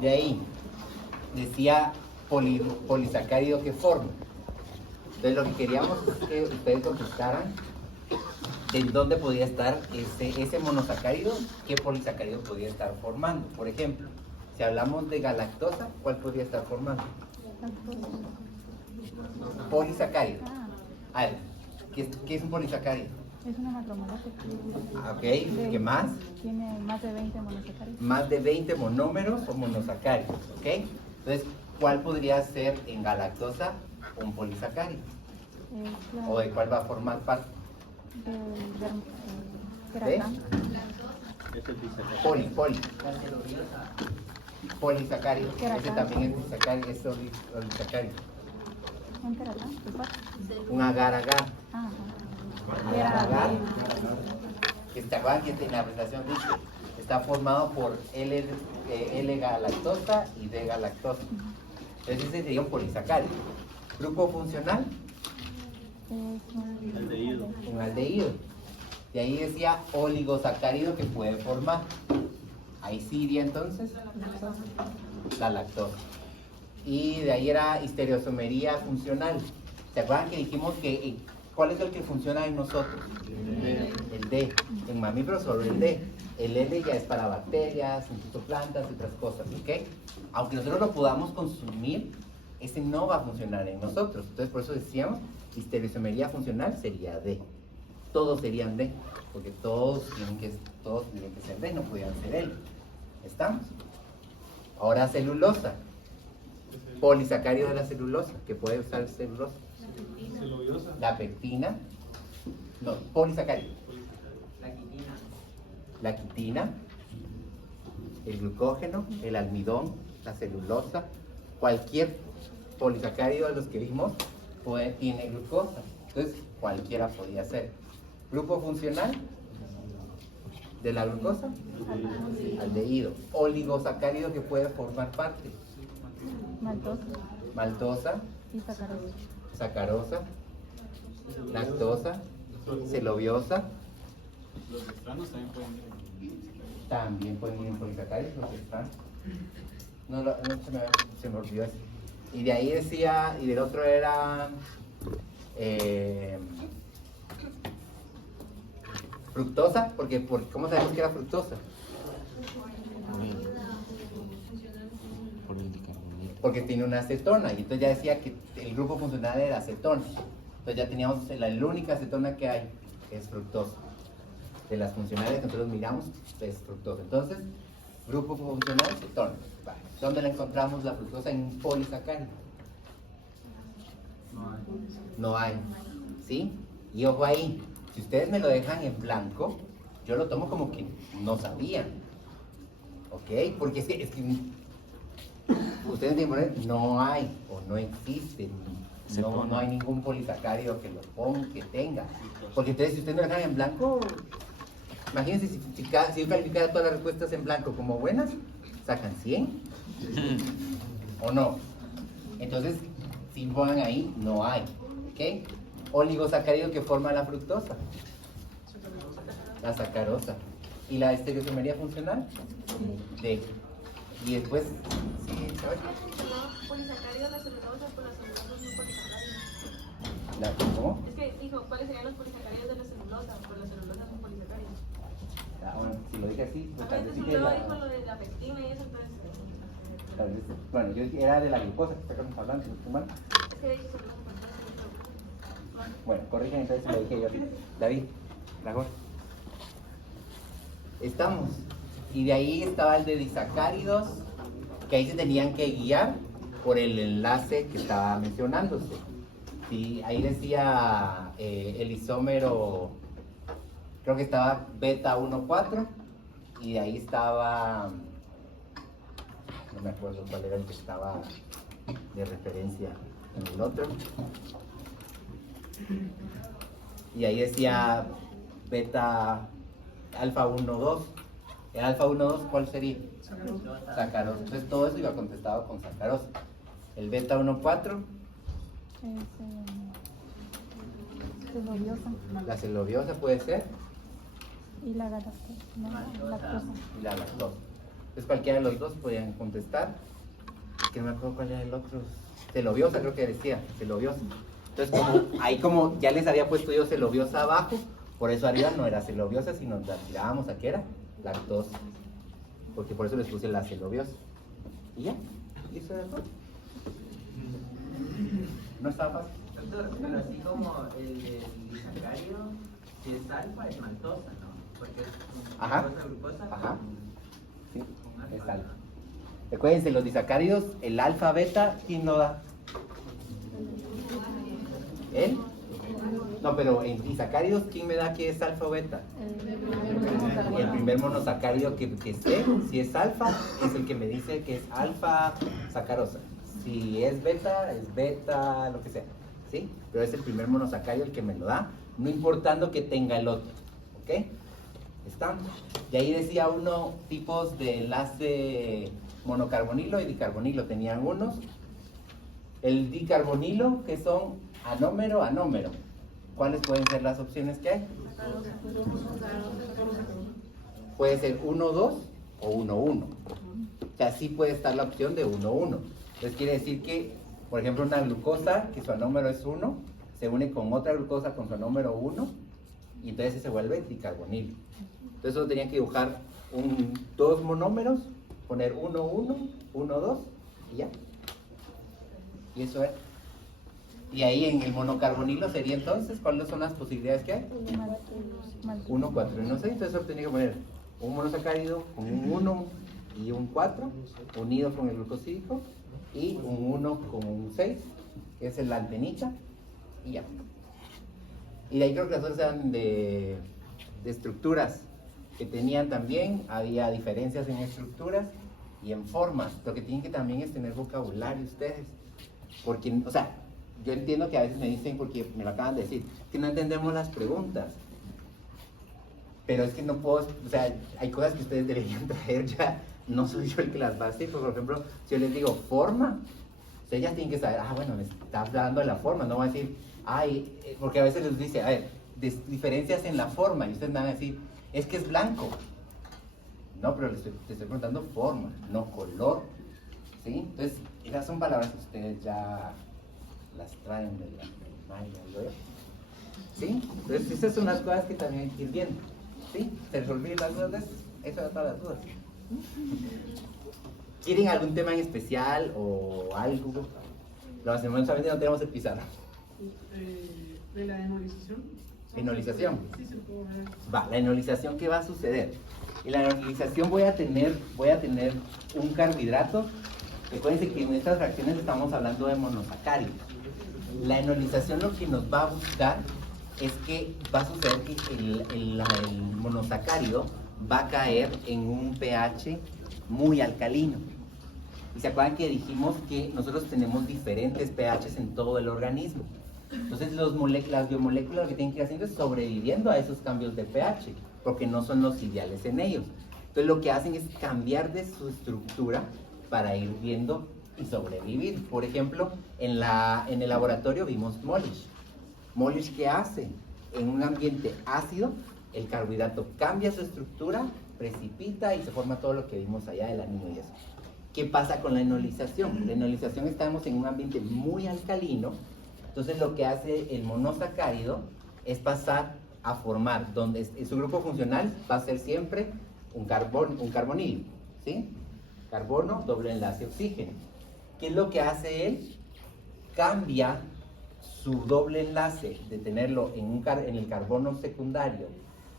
De ahí, decía polisacárido que forma. Entonces lo que queríamos es que ustedes contestaran de dónde podía estar ese monosacárido, qué polisacárido podía estar formando. Por ejemplo, si hablamos de galactosa, ¿cuál podría estar formando? Polisacárido. A ver, ¿qué es un polisacárido? Es una macromolécula. Ok, ¿qué más? Tiene más de 20 monosacáridos. Más de 20 monómeros o monosacáridos, ¿ok? Entonces, ¿cuál podría ser en galactosa un polisacárido? ¿O de cuál va a formar parte? ¿De? Poli. Polisacárido. Ese también es disacárido, es polisacárido. ¿Un queratán? Un agar-agar. Agar. Que te acuerdan que en la presentación dice, está formado por L-galactosa y D-galactosa. Entonces ese sería un polisacárido. Grupo funcional. Un aldehído. Y ahí decía oligosacárido que puede formar. Ahí sí iría entonces la lactosa. Y de ahí era histereosomería funcional. ¿Se acuerdan que dijimos que cuál es el que funciona en nosotros? El D. En mamíferos solo el D. El L ya es para bacterias, incluso plantas y otras cosas, ¿ok? Aunque nosotros lo podamos consumir, ese no va a funcionar en nosotros. Entonces por eso decíamos, histereosomería funcional sería D. Todos serían D, porque todos tienen que ser D, no podían ser L. ¿Estamos? Ahora celulosa. Polisacárido de la celulosa, que puede usar celulosa. La pectina. No, polisacárido. La quitina. El glucógeno, el almidón, la celulosa. Cualquier polisacárido de los que vimos tiene glucosa. Entonces, cualquiera podía ser. Grupo funcional de la glucosa, aldehído. Oligosacárido que puede formar parte. Maltosa. Y sacarosa. Sacarosa. Lactosa. Celobiosa. Los extranos también pueden ir. También pueden ir en polisacáridos, los extranos. No, se me olvidó eso. Y de ahí decía, y del otro era fructosa, porque ¿cómo sabemos que era fructosa? Porque tiene una acetona, y entonces ya decía que el grupo funcional era acetona. Entonces ya teníamos la única acetona que hay, es fructosa. De las funcionales que nosotros miramos, es fructosa. Entonces, grupo funcional, acetona. Vale. ¿Dónde la encontramos la fructosa? En un polisacárido. No hay. ¿Sí? Y ojo ahí, si ustedes me lo dejan en blanco, yo lo tomo como que no sabían. ¿Ok? Porque es que ustedes me ponen, no hay o no existe, no hay ningún polisacárido que lo ponga, que tenga. Porque entonces si ustedes me lo dejan en blanco, imagínense si yo calificara todas las respuestas en blanco como buenas, sacan 100. ¿O no? Entonces, si pongan ahí, no hay. ¿Ok? Oligosacárido que forma la fructosa. La sacarosa. ¿Y la estereoisomería funcional? D. Y después, sí, ¿sabes? Polisacáridos, la celulosa, por la celulosa es un polisacárido. ¿Cómo? Es que dijo, ¿cuáles serían los polisacáridos de la celulosa? Por la celulosa es un polisacárido. Bueno, si lo dije así, pues tal vez sí que Luego dijo lo de la pectina y eso, entonces. tal vez, bueno, yo era de la glucosa que estamos hablando, si no estoy mal. Es que de hecho celulosa por Bueno, corrigen entonces si lo dije yo. David, mejor. Estamos. Y de ahí estaba el de disacáridos, que ahí se tenían que guiar por el enlace que estaba mencionándose. Sí, ahí decía el isómero, creo que estaba beta 1,4, y de ahí estaba, no me acuerdo cuál era el que estaba de referencia en el otro. Y ahí decía beta alfa 1,2. ¿El alfa 1,2 cuál sería? Sacarosa. Entonces todo eso iba contestado con sacarosa. El beta 1,4. Celobiosa. La celobiosa puede ser. Y la lactosa. Y la lactosa. Entonces cualquiera de los dos podían contestar. Que no me acuerdo cuál era el otro. Celobiosa creo que decía, celobiosa. Entonces ahí como ya les había puesto yo celobiosa abajo, por eso arriba no era celobiosa, sino la tirábamos a qué era, lactosa. Porque por eso les puse la celobiosa. Y ya, listo de acuerdo. No estaba fácil. Doctor, pero así como el disacárido, si es alfa es maltosa, ¿no? Porque es Ajá. glucosa. Ajá. Sí, Con alfa. es alfa. Recuérdense, los disacáridos, el alfa, beta, ¿quién lo da? ¿Él? No, pero en disacáridos, ¿quién me da que es alfa o beta? El primer monosacárido que sé, si es alfa, es el que me dice que es alfa sacarosa. Si es beta, lo que sea. ¿Sí? Pero es el primer monosacárido el que me lo da, no importando que tenga el otro. ¿Ok? ¿Están? Y ahí decía uno, tipos de enlace monocarbonilo y dicarbonilo. Tenían unos. El dicarbonilo, que son anómero, anómero. ¿Cuáles pueden ser las opciones que hay? Puede ser 1,2 o 1,1. O sea, sí puede estar la opción de 1,1. Entonces quiere decir que, por ejemplo, una glucosa que su anómero es 1, se une con otra glucosa con su anómero 1 y entonces se vuelve dicarbonilo. Entonces solo tenían que dibujar dos monómeros, poner 1,1, 1,2 y ya. Y eso es. Y ahí en el monocarbonilo sería entonces, ¿cuáles son las posibilidades que hay? 1, 4 y 1, 6. Entonces solo tenía que poner un monosacárido con un 1 y un 4 unido con el glucosídico y un 1 con un 6, que es la antenita, y ya. Y de ahí creo que las otras eran de estructuras que tenían también, había diferencias en estructuras y en formas. Lo que tienen que también es tener vocabulario ustedes, porque, o sea, yo entiendo que a veces me dicen, porque me lo acaban de decir, que no entendemos las preguntas, pero es que no puedo, o sea, hay cosas que ustedes deberían traer ya, no soy yo el que las va a decir. Por ejemplo, si yo les digo forma, ustedes ya tienen que saber, bueno, me estás dando la forma, no va a decir, porque a veces les dice, a ver, diferencias en la forma, y ustedes van a decir, es que es blanco. No, pero te estoy preguntando forma, no color, ¿sí? Entonces, esas son palabras que ustedes ya las traen de la primaria, ¿sí? Entonces, esas son las cosas que también hay que ir viendo, ¿sí? ¿Se resolvieron las dudas? Eso era todas las dudas. ¿Quieren algún tema en especial o algo? Lastimosamente no tenemos el pizarro. ¿De la enolización? ¿Enolización? Sí, se puede ver. Va, la enolización, ¿qué va a suceder? En la enolización voy a tener un carbohidrato. Recuerden que en estas reacciones estamos hablando de monosacáridos. La enolización lo que nos va a buscar es que va a suceder que el monosacárido va a caer en un pH muy alcalino. Y se acuerdan que dijimos que nosotros tenemos diferentes pHs en todo el organismo. Entonces las biomoléculas lo que tienen que ir haciendo es sobreviviendo a esos cambios de pH, porque no son los ideales en ellos. Entonces lo que hacen es cambiar de su estructura para ir viendo y sobrevivir. Por ejemplo, en el laboratorio vimos Molish. Molish, ¿qué hace? En un ambiente ácido, el carbohidrato cambia su estructura, precipita y se forma todo lo que vimos allá del anillo y eso. ¿Qué pasa con la enolización? La enolización, estamos en un ambiente muy alcalino. Entonces lo que hace el monosacárido es pasar a formar, donde su grupo funcional va a ser siempre un carbonilo, ¿sí? Carbono, doble enlace oxígeno. ¿Qué es lo que hace él? Cambia su doble enlace de tenerlo en el carbono secundario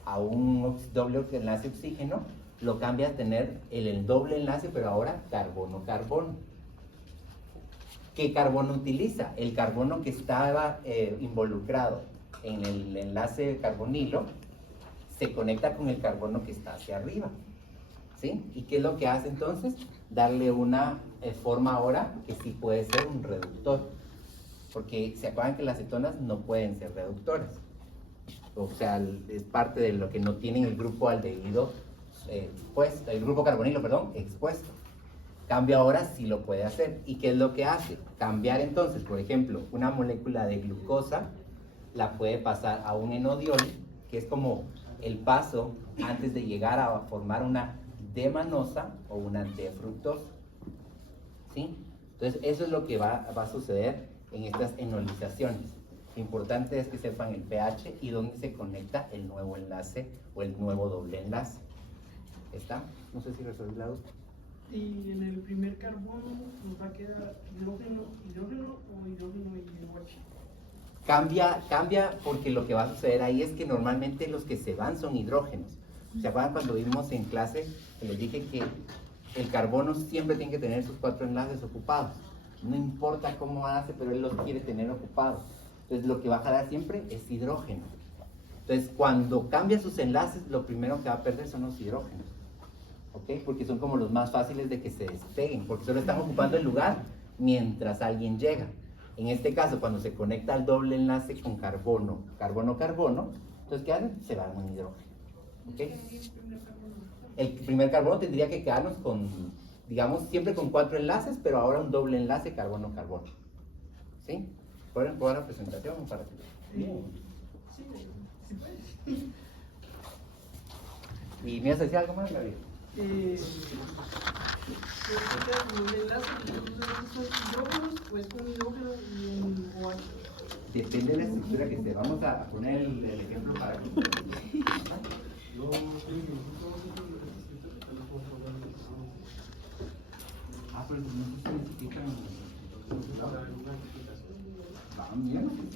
a un doble enlace oxígeno, lo cambia a tener el doble enlace, pero ahora carbono-carbono. ¿Qué carbono utiliza? El carbono que estaba involucrado en el enlace carbonilo se conecta con el carbono que está hacia arriba, ¿sí? ¿Y qué es lo que hace entonces? Darle una forma ahora que sí puede ser un reductor, porque se acuerdan que las cetonas no pueden ser reductoras, o sea, es parte de lo que no tienen el grupo aldehído expuesto, el grupo carbonilo, perdón, expuesto. Cambio ahora sí lo puede hacer. ¿Y qué es lo que hace? Cambiar entonces, por ejemplo, una molécula de glucosa la puede pasar a un enodiol, que es como el paso antes de llegar a formar una D-manosa o una D-fructosa. ¿Sí? Entonces, eso es lo que va a suceder en estas enolizaciones. Lo importante es que sepan el pH y dónde se conecta el nuevo enlace o el nuevo doble enlace. ¿Está? No sé si resolví la duda. Y en el primer carbono nos va a quedar hidrógeno, hidrógeno o hidrógeno y OH. Cambia porque lo que va a suceder ahí es que normalmente los que se van son hidrógenos. ¿Se acuerdan cuando vimos en clase que les dije que el carbono siempre tiene que tener sus 4 enlaces ocupados? No importa cómo hace, pero él los quiere tener ocupados. Entonces lo que va a jalar siempre es hidrógeno. Entonces cuando cambia sus enlaces, lo primero que va a perder son los hidrógenos. ¿Ok? Porque son como los más fáciles de que se despeguen, porque solo están ocupando el lugar mientras alguien llega. En este caso, cuando se conecta el doble enlace con carbono, carbono, entonces ¿qué hacen? Se van un hidrógeno. ¿Ok? El primer carbono tendría que quedarnos con, digamos, siempre con 4 enlaces, pero ahora un doble enlace carbono-carbono. ¿Sí? ¿Pueden probar la presentación para que bien. Sí, sí puede. ¿Y me vas a decir algo más, Gabriel? Como el enlace, entonces son hidrógenos, pues un hidrógeno y un OH. Depende de la estructura que esté. Vamos a poner el ejemplo para que... Pero no se necesitan...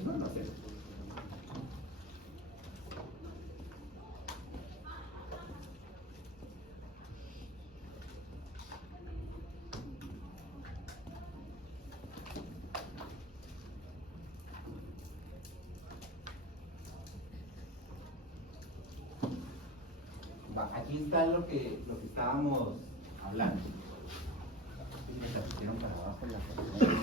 No lo sé. Aquí está lo que estábamos hablando. Me la pusieron para abajo la columna.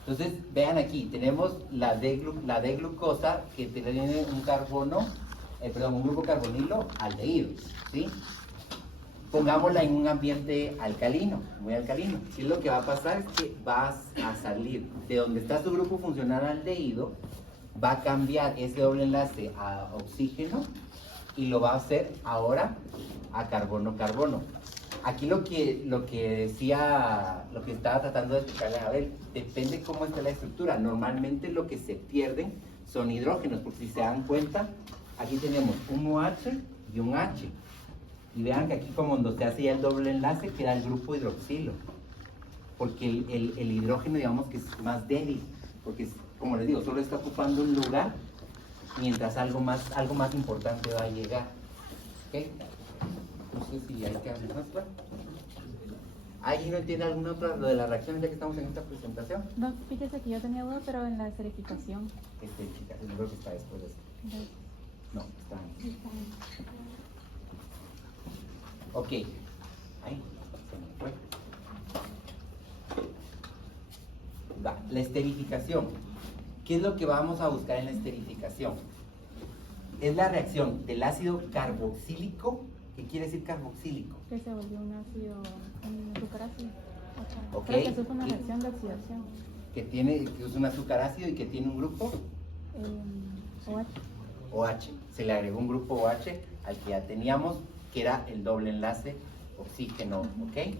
Entonces, vean aquí, tenemos la D-glucosa que tiene un carbono, un grupo carbonilo aldehído, ¿sí? Pongámosla en un ambiente alcalino, muy alcalino. ¿Qué es lo que va a pasar? Es que vas a salir de donde está su grupo funcional aldehído, va a cambiar ese doble enlace a oxígeno y lo va a hacer ahora a carbono-carbono. Aquí lo que estaba tratando de explicarle a Abel, depende cómo está la estructura. Normalmente lo que se pierden son hidrógenos, porque si se dan cuenta, aquí tenemos un OH y un H. Y vean que aquí como cuando se hace ya el doble enlace queda el grupo hidroxilo, porque el hidrógeno digamos que es más débil, porque como les digo, solo está ocupando un lugar mientras algo más importante va a llegar. ¿Okay? No sé si hay que hacer más claro. ¿Alguien no entiende alguna otra lo de las reacciones ya que estamos en esta presentación? No, fíjese que yo tenía duda, pero en la esterificación. Esterificación, yo creo que está después de eso. Entonces, No, está ahí. Ok. Ahí, se me fue. Va, la esterificación. ¿Qué es lo que vamos a buscar en la esterificación? Es la reacción del ácido carboxílico. ¿Qué quiere decir carboxílico? que se volvió un ácido, un azúcar ácido. O sea, Ok. creo que eso es una reacción de oxidación. Que es un azúcar ácido y que tiene un grupo OH. OH. Se le agregó un grupo OH al que ya teníamos, que era el doble enlace oxígeno, ¿ok?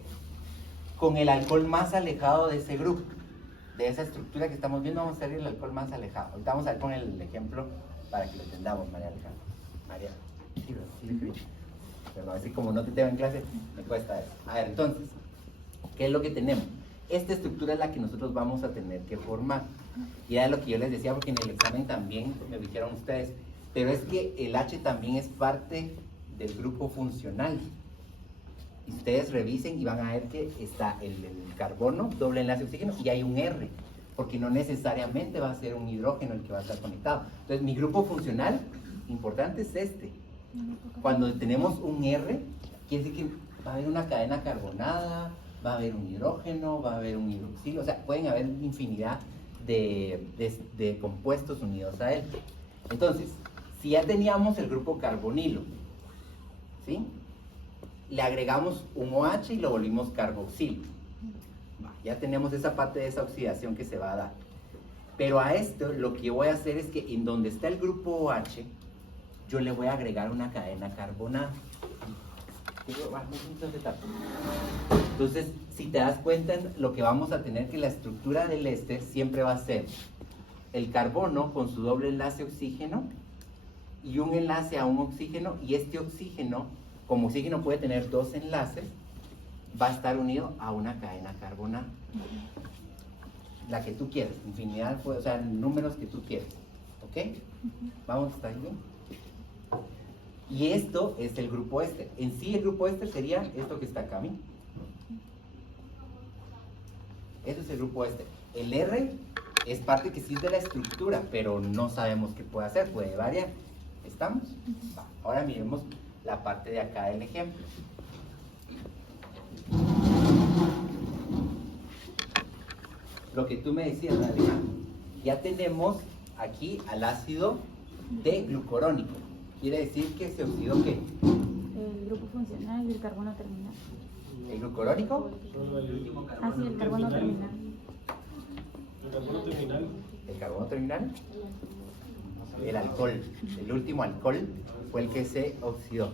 Con el alcohol más alejado de ese grupo, de esa estructura que estamos viendo, vamos a hacer el alcohol más alejado. Ahorita vamos a ver con el ejemplo para que lo entendamos, María Alejandra. María, sí, le escribí. Pero así como no te tengo en clase, me cuesta eso. A ver, entonces, ¿qué es lo que tenemos? Esta estructura es la que nosotros vamos a tener que formar. Y era lo que yo les decía, porque en el examen también me dijeron ustedes, pero es que el H también es parte del grupo funcional. Y ustedes revisen y van a ver que está el carbono, doble enlace oxígeno, y hay un R, porque no necesariamente va a ser un hidrógeno el que va a estar conectado. Entonces, mi grupo funcional importante es este. Cuando tenemos un R, quiere decir que va a haber una cadena carbonada, va a haber un hidrógeno, va a haber un hidroxilo, o sea, pueden haber infinidad de compuestos unidos a él. Entonces, si ya teníamos el grupo carbonilo, ¿sí? Le agregamos un OH y lo volvimos carboxilo. Ya tenemos esa parte de esa oxidación que se va a dar. Pero a esto lo que voy a hacer es que en donde está el grupo OH, yo le voy a agregar una cadena carbonada. Entonces, si te das cuenta, lo que vamos a tener que la estructura del éster siempre va a ser el carbono con su doble enlace oxígeno y un enlace a un oxígeno, y este oxígeno, como oxígeno puede tener dos enlaces, va a estar unido a una cadena carbonada. La que tú quieras, infinidad, o sea, números que tú quieras. ¿Ok? Vamos a estar bien. Y esto es el grupo éster. En sí el grupo éster sería esto que está acá, ¿sí? Eso es el grupo éster. El R es parte que sí es de la estructura, pero no sabemos qué puede hacer, puede variar. ¿Estamos? Va. Ahora miremos la parte de acá del ejemplo. Lo que tú me decías, Alejandro, ya tenemos aquí al ácido D-glucurónico. Quiere decir que se oxidó ¿qué? El grupo funcional y el carbono terminal. ¿El glucurónico? Ah, sí, el carbono terminal. El carbono terminal. ¿El carbono terminal? El alcohol. El último alcohol fue el que se oxidó.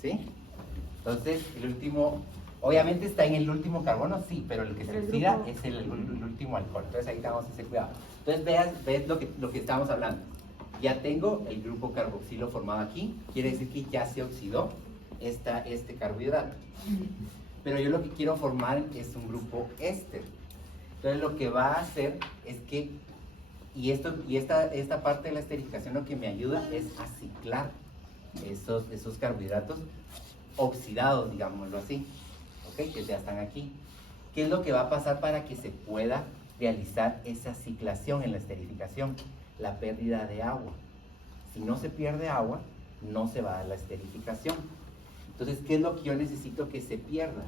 ¿Sí? Entonces, el último, obviamente está en el último carbono, sí, pero el que se oxida es el último alcohol. Entonces ahí tenemos ese cuidado. Entonces ves lo que estamos hablando. Ya tengo el grupo carboxilo formado aquí, quiere decir que ya se oxidó este carbohidrato. Pero yo lo que quiero formar es un grupo éster. Entonces lo que va a hacer es que, esta parte de la esterificación lo que me ayuda es a ciclar esos carbohidratos oxidados, digámoslo así, ¿ok? Que ya están aquí. ¿Qué es lo que va a pasar para que se pueda realizar esa ciclación en la esterificación? La pérdida de agua. Si no se pierde agua, no se va a la esterificación. Entonces, ¿qué es lo que yo necesito que se pierda?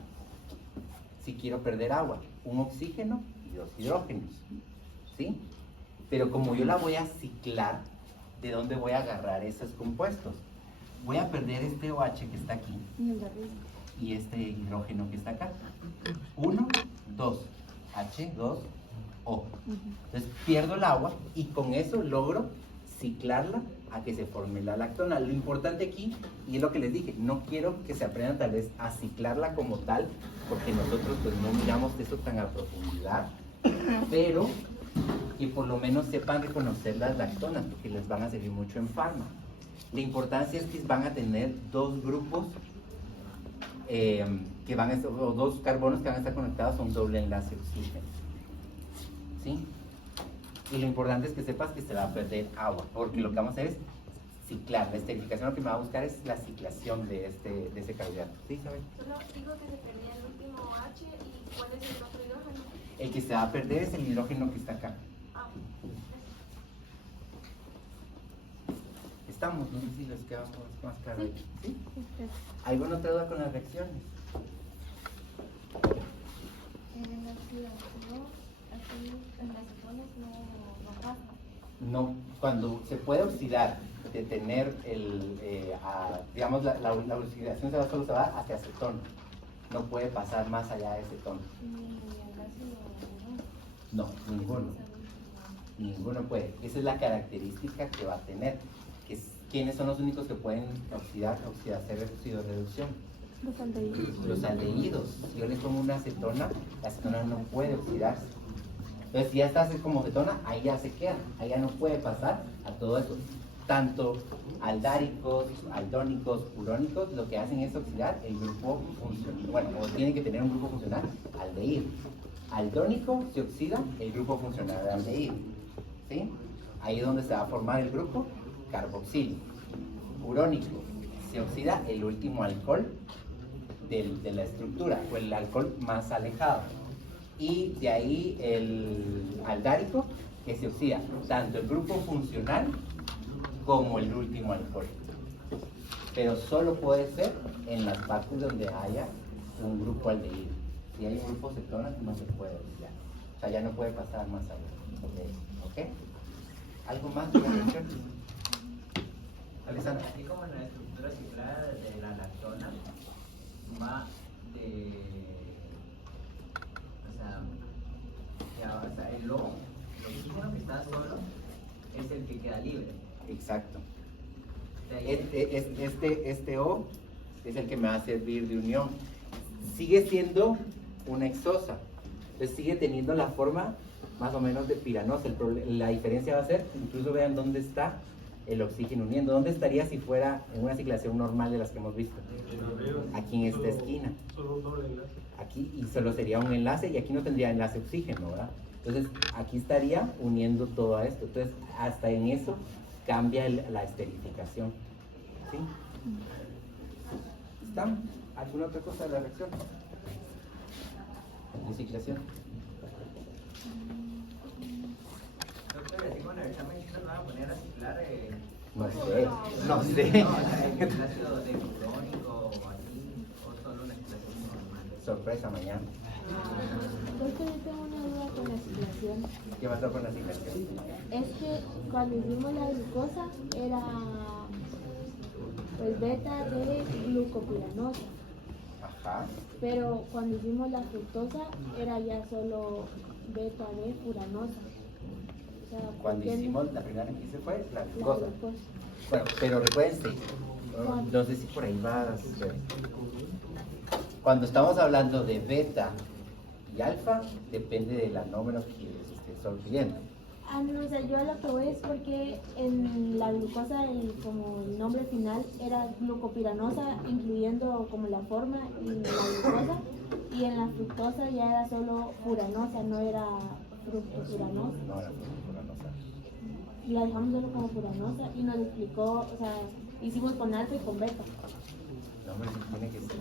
Si quiero perder agua, un oxígeno y dos hidrógenos, ¿sí? Pero como yo la voy a ciclar, ¿de dónde voy a agarrar esos compuestos? Voy a perder este OH que está aquí Y el de arriba. y este hidrógeno que está acá. 1, 2, H2O. Entonces pierdo el agua y con eso logro ciclarla a que se forme la lactona. Lo importante aquí, y es lo que les dije, no quiero que se aprendan tal vez a ciclarla como tal, porque nosotros pues no miramos eso tan a profundidad, pero que por lo menos sepan reconocer las lactonas, porque les van a servir mucho en farma. La importancia es que van a tener dos grupos o dos carbonos que van a estar conectados a un doble enlace oxígeno. ¿Sí? Y lo importante es que sepas que se va a perder agua, porque lo que vamos a hacer es ciclar. La esterificación lo que me va a buscar es la ciclación de ese carbohidrato. ¿Sí, Isabel? Solo digo que se perdía el último H y cuál es el otro hidrógeno. El que se va a perder es el hidrógeno que está acá. Ah, Estamos, no sé si les queda más claro. Sí. ¿Sí? Este, ¿Alguna otra duda con las reacciones? en la oxidación, así, en las cetonas no pasa. No, cuando se puede oxidar, de tener digamos, la oxidación solo se va hacia acetona. No puede pasar más allá de acetona. No, ninguno puede. Esa es la característica que va a tener. ¿Quiénes son los únicos que pueden hacer oxidorreducción? Los aldehídos. Los aldehídos. Si yo le pongo una acetona, la acetona no puede oxidarse. Entonces, si ya está como acetona, ahí ya se queda. Ahí ya no puede pasar a todo eso. Tanto aldáricos, aldónicos, urónicos, lo que hacen es oxidar el grupo funcional. Bueno, o tienen que tener un grupo funcional, aldehído. Aldónico se oxida el grupo funcional de aldehído. ¿Sí? Ahí es donde se va a formar el grupo carboxilo. Urónico se oxida el último alcohol de la estructura, o el alcohol más alejado. Y de ahí el aldárico, que se oxida tanto el grupo funcional como el último alcohol. Pero solo puede ser en las partes donde haya un grupo aldehído. Si hay un grupo cetona, no se puede oxidar. O sea, ya no puede pasar más allá de eso. ¿Ok? ¿Algo más de la reacción? Alessandra. Así como en la estructura ciclada de la lactona, va de. O sea, el oxígeno que está solo es el que queda libre. Exacto. Este O es el que me va a servir de unión. Sigue siendo una hexosa, entonces sigue teniendo la forma más o menos de piranosa. La diferencia va a ser, incluso vean dónde está el oxígeno uniendo. ¿Dónde estaría si fuera en una ciclación normal de las que hemos visto? Aquí en esta esquina. Solo un doble enlace. Aquí, y solo sería un enlace, y aquí no tendría enlace oxígeno, ¿verdad? Entonces aquí estaría uniendo todo a esto. Entonces hasta en eso cambia la esterificación. ¿Sí? ¿Está? ¿Alguna otra cosa de la reacción? ¿De ciclación? Doctor, así con el examen sí nos van a poner a ciclar No sé, no sé. el ácido de clónico o así, o solo una ciclación normal. Sorpresa mañana. Doctor, yo tengo una duda con la ciclación. ¿Qué pasó con la ciclación? Es que cuando hicimos la glucosa era pues beta de glucopiranosa, Ajá. pero cuando hicimos la fructosa era ya solo beta de furanosa. O sea, Cuando ¿por qué hicimos la primera que hice fue la la glucosa. glucosa? Bueno, pero recuérdense, no sé si por ahí va. Cuando estamos hablando de beta y alfa, depende del anómeno que se esté pidiendo. Ah, no, o sea, yo a lo que voy es porque en la glucosa, como el nombre final, era glucopiranosa, incluyendo como la forma y la glucosa, y en la fructosa ya era solo furanosa, no era fructofuranosa. No, la furanosa. Y la dejamos solo como furanosa y nos explicó, o sea, hicimos con alfa y con beta. No, hombre, sí tiene que ser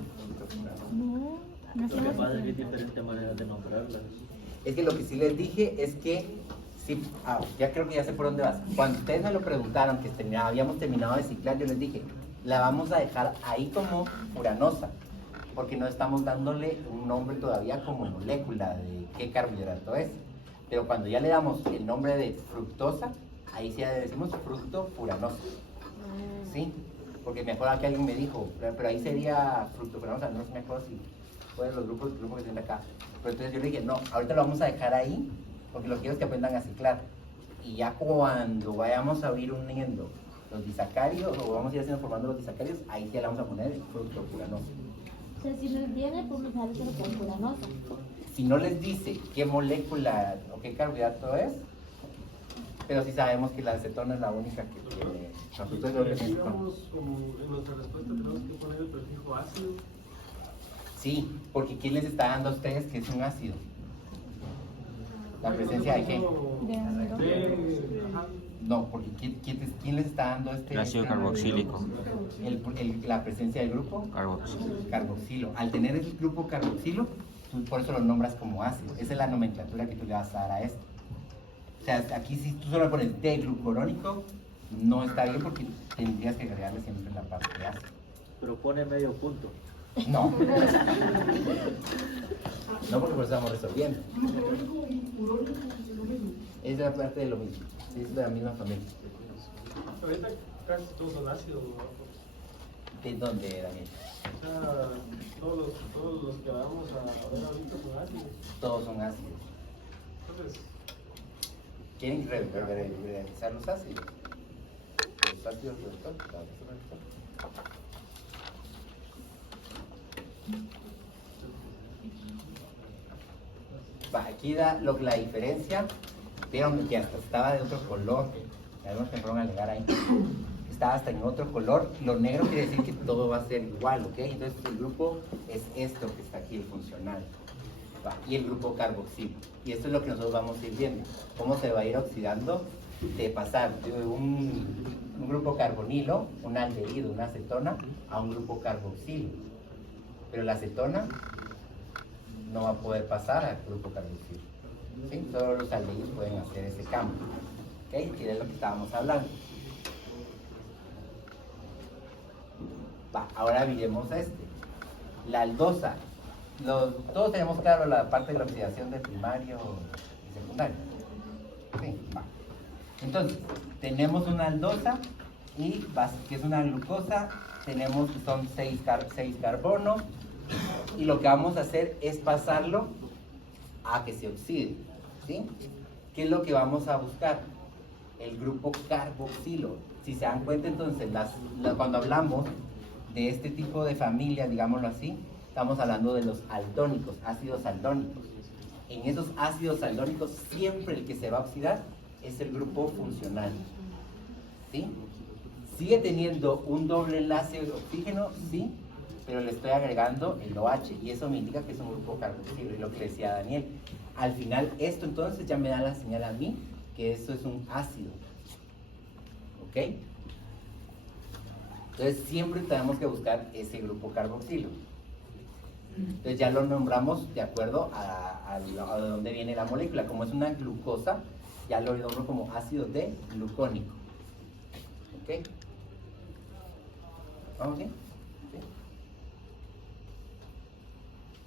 furanosa. No, no Lo que estamos pasa es que hay haciendo. diferentes maneras de nombrarlas. Es que lo que sí les dije es que, sí, ya creo que ya sé por dónde vas. Cuando ustedes me lo preguntaron, que habíamos terminado de ciclar, yo les dije, la vamos a dejar ahí como furanosa, porque no estamos dándole un nombre todavía como molécula de qué carbohidrato es. Pero cuando ya le damos el nombre de fructosa, ahí sí ya le decimos fructofuranosa. ¿Sí? Porque me acuerdo que alguien me dijo, pero ahí sería fructofuranosa, no me acuerdo si fue de los grupos que tienen acá. Pero entonces yo le dije, no, ahorita lo vamos a dejar ahí, porque lo que quiero es que aprendan a ciclar. Y ya cuando vayamos a ir uniendo los disacáridos, o vamos a ir haciendo formando los disacáridos, ahí sí le vamos a poner fructofuranosa. O sea, si nos viene, podemos dejar solo con furanosa. Si no les dice qué molécula o qué carbohidrato es, pero sí sabemos que la acetona es la única que tiene. Nosotros lo Aquí necesitamos. vamos, como en nuestra respuesta tenemos que poner el prefijo ácido. Sí, porque ¿quién les está dando a ustedes que es un ácido? ¿La presencia de qué? Ajá. No, porque ¿quién les está dando este? El ácido carboxílico. La presencia del grupo Carboxílico. carboxilo. Al tener el grupo carboxilo, tú por eso lo nombras como ácido. Esa es la nomenclatura que tú le vas a dar a esto. O sea, aquí si tú solo pones D-glucurónico, no está bien porque tendrías que agregarle siempre la parte de ácido. Pero pone medio punto. No. No, porque por eso estamos resolviendo. Es la parte de lo mismo. Es de la misma familia. Ahorita casi todos son ácidos, ¿no? ¿De dónde, Daniel? O sea, todos los que vamos a ver ahorita son ácidos. Todos son ácidos. Entonces, ¿Quieren realizar los ácidos? Los ácidos de doctor. Claro, eso es doctor. Va, aquí da la diferencia. Vieron que hasta estaba de otro color. Algunos que fueron a alegar ahí. Estaba hasta en otro color. Lo negro quiere decir que todo va a ser igual, ¿ok? Entonces el grupo es esto que está aquí, el funcional. Va, y el grupo carboxilo. Y esto es lo que nosotros vamos a ir viendo. Cómo se va a ir oxidando de pasar de un grupo carbonilo, un aldehído, una acetona, a un grupo carboxilo. Pero la acetona no va a poder pasar al grupo carboxilo. ¿Sí? Solo los aldehídos pueden hacer ese cambio. ¿Ok? Que es lo que estábamos hablando. Va, ahora miremos este. La aldosa. Todos tenemos claro la parte de la oxidación de primario y secundario. Sí, va. Entonces, tenemos una aldosa y que es una glucosa. Tenemos que son 6 carbonos. Y lo que vamos a hacer es pasarlo a que se oxide. ¿Sí? ¿Qué es lo que vamos a buscar? El grupo carboxilo. Si se dan cuenta, entonces, cuando hablamos de este tipo de familias, digámoslo así, estamos hablando de los aldónicos, ácidos aldónicos. En esos ácidos aldónicos, siempre el que se va a oxidar es el grupo funcional. ¿Sí? Sigue teniendo un doble enlace de oxígeno, sí, pero le estoy agregando el OH y eso me indica que es un grupo carboxilo, es lo que decía Daniel. Al final, esto entonces ya me da la señal a mí que esto es un ácido. ¿Ok? Entonces siempre tenemos que buscar ese grupo carboxilo. Entonces ya lo nombramos de acuerdo a de dónde viene la molécula. Como es una glucosa, ya lo nombro como ácido D-glucónico. ¿Ok? ¿Vamos bien? ¿Sí?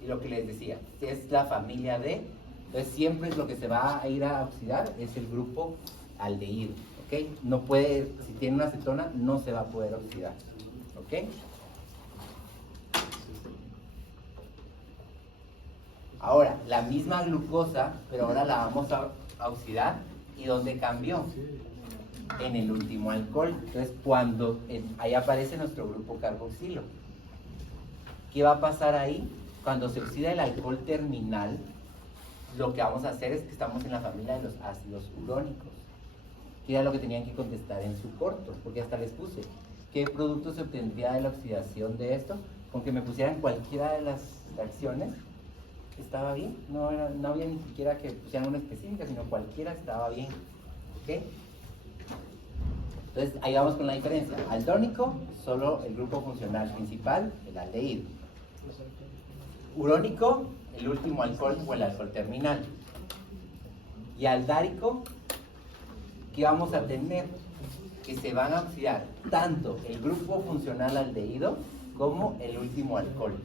Y lo que les decía, es la familia D. Entonces siempre lo que se va a ir a oxidar es el grupo aldehído. ¿Ok? No puede, si tiene una acetona, no se va a poder oxidar. ¿Ok? Ahora, la misma glucosa, pero ahora la vamos a oxidar. ¿Y dónde cambió? En el último alcohol. Entonces, cuando ahí aparece nuestro grupo carboxilo. ¿Qué va a pasar ahí? Cuando se oxida el alcohol terminal, lo que vamos a hacer es que estamos en la familia de los ácidos urónicos. ¿Qué era lo que tenían que contestar en su corto? Porque hasta les puse, ¿qué producto se obtendría de la oxidación de esto? Con que me pusieran cualquiera de las reacciones, estaba bien. No había ni siquiera que pusieran una específica, sino cualquiera estaba bien. ¿Ok? Entonces, ahí vamos con la diferencia. Aldónico, solo el grupo funcional principal, el aldehído. Urónico, el último alcohol o el alcohol terminal. Y aldárico, ¿qué vamos a tener? Que se van a oxidar tanto el grupo funcional aldehído como el último alcohol.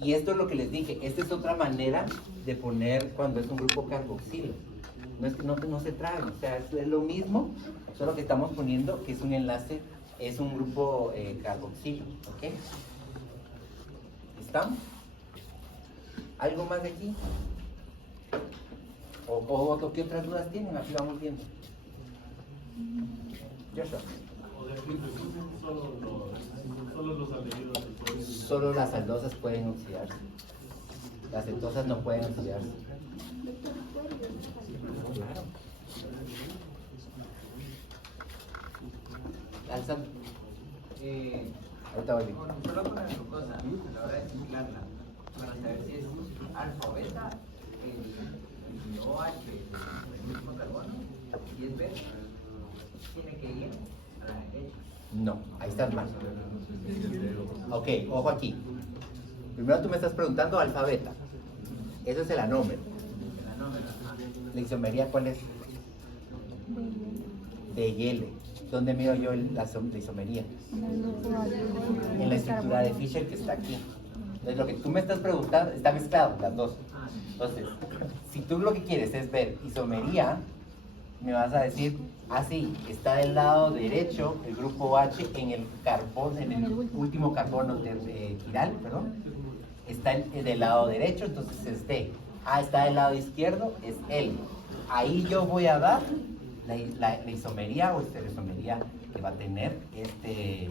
Y esto es lo que les dije, esta es otra manera de poner cuando es un grupo carboxilo. No es que no se traguen, o sea, es lo mismo, solo que estamos poniendo que es un enlace, es un grupo carboxilo. ¿Ok? ¿Estamos? ¿Algo más de aquí? ¿O qué otras dudas tienen? Aquí vamos viendo. Joshua. O sea, solo los aldehídos se pueden... Solo las aldosas pueden oxidarse. Las cetosas no pueden oxidarse. Claro. Alza. Ahorita voy. Solo con la glucosa, a la hora de mezclarla, para saber si es alfa o beta, el OH, el mismo carbono, y es beta, tiene que ir a la derecha. No, ahí estás mal. Ok, ojo aquí. Primero tú me estás preguntando alfa beta. Eso es el anómero. ¿La isomería cuál es? De Yele. ¿Dónde miro yo la isomería? En la estructura de Fischer que está aquí. Entonces lo que tú me estás preguntando, está mezclado las dos. Entonces, si tú lo que quieres es ver isomería, me vas a decir, sí, está del lado derecho el grupo H en el carbono, en el último carbono quiral, perdón. Está del lado derecho, entonces es D. Está del lado izquierdo, es L. Ahí yo voy a dar la isomería o estereoisomería que va a tener este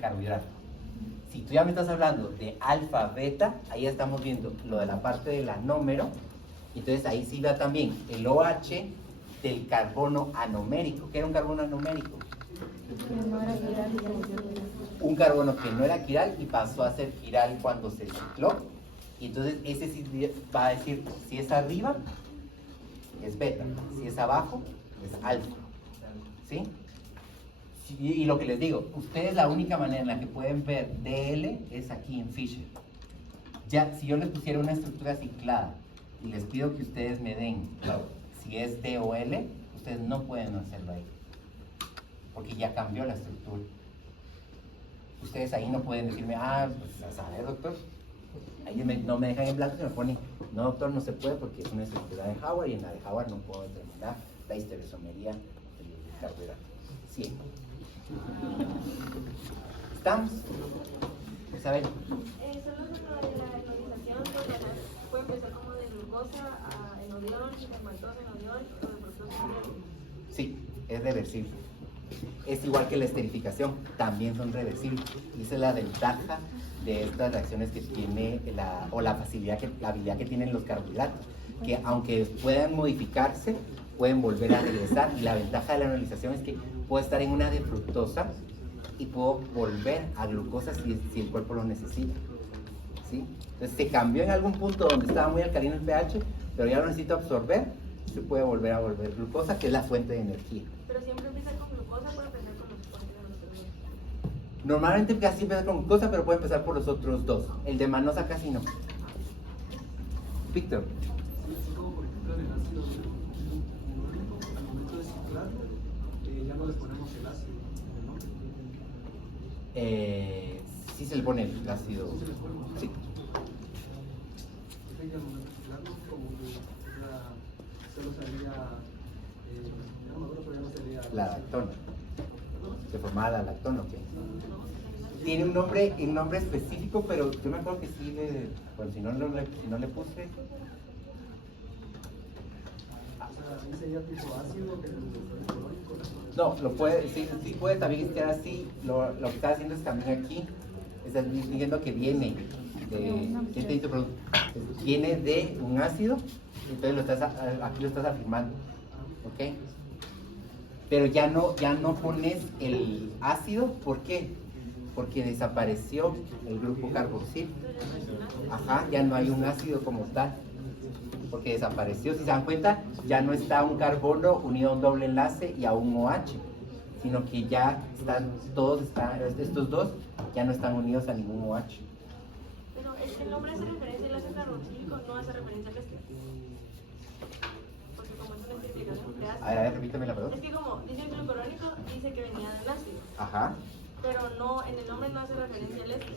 carbohidrato. Si tú ya me estás hablando de alfa, beta, ahí estamos viendo lo de la parte del anómero. Entonces ahí sí va también el OH del carbono anomérico. ¿Qué era un carbono anomérico? Un carbono que no era quiral y pasó a ser quiral cuando se cicló. Y entonces ese sí va a decir, si es arriba, es beta. Si es abajo, es alfa. ¿Sí? Y lo que les digo, ustedes la única manera en la que pueden ver DL es aquí en Fischer. Ya, si yo les pusiera una estructura ciclada y les pido que ustedes me den si es D o L, ustedes no pueden hacerlo ahí, porque ya cambió la estructura. Ustedes ahí no pueden decirme, pues a ver, doctor, ahí no me dejan en blanco, se me pone, no, doctor, no se puede porque es una estructura de Howard y en la de Howard no puedo determinar la estereoisomería del carbohidrato. Sí. ¿Estamos? Isabel. Solo con lo de la ionización, puede empezar como de glucosa a enodión, de maltosa a enodión o de fructosa a enodión. Sí, es reversible. Es igual que la esterificación, también son reversibles. Y esa es la ventaja de estas reacciones que tiene la facilidad, la habilidad que tienen los carbohidratos, que aunque puedan modificarse, pueden volver a regresar. Y la ventaja de la analización es que puedo estar en una de fructosa y puedo volver a glucosa si el cuerpo lo necesita. ¿Sí? Entonces se cambió en algún punto donde estaba muy alcalino el pH, pero ya lo necesito absorber, se puede volver a volver glucosa, que es la fuente de energía. Pero siempre empieza con glucosa, puede empezar con los cuatro. Normalmente casi empieza con glucosa, pero puede empezar por los otros dos. El de manosa casi no. Víctor. Sí, como por ejemplo en el ácido fenólico, al momento de ciclarlo, ya no les ponemos el ácido, ¿no? Sí se le pone el ácido. ¿Sí se les pone? Sí. Al momento de ciclarlo, como que ya solo salía, ya no me acuerdo, pero ya no salía La lactona. Se formaba la lactona, ¿ok? Tiene un nombre específico, pero yo me acuerdo que sí bueno, si no le puse. ahí sería tipo ácido, pero clorhídrico. No, lo puede, sí puede también estar así. Lo que está haciendo es cambiar aquí. Estás diciendo que viene viene de un ácido, entonces aquí lo estás afirmando, ¿ok? Pero ya no pones el ácido, ¿por qué? Porque desapareció el grupo carboxil. Ajá, ya no hay un ácido como tal, porque desapareció. Si se dan cuenta, ya no está un carbono unido a un doble enlace y a un OH, sino que ya estos dos ya no están unidos a ningún OH. Pero el nombre hace referencia al ácido carboxílico, no hace referencia al éster. Porque como es una esterificación de ácido. A ver, repítame la pregunta. Es que como dice el glucurónico, dice que venía del ácido. Ajá. Pero no, en el nombre no hace referencia al éster.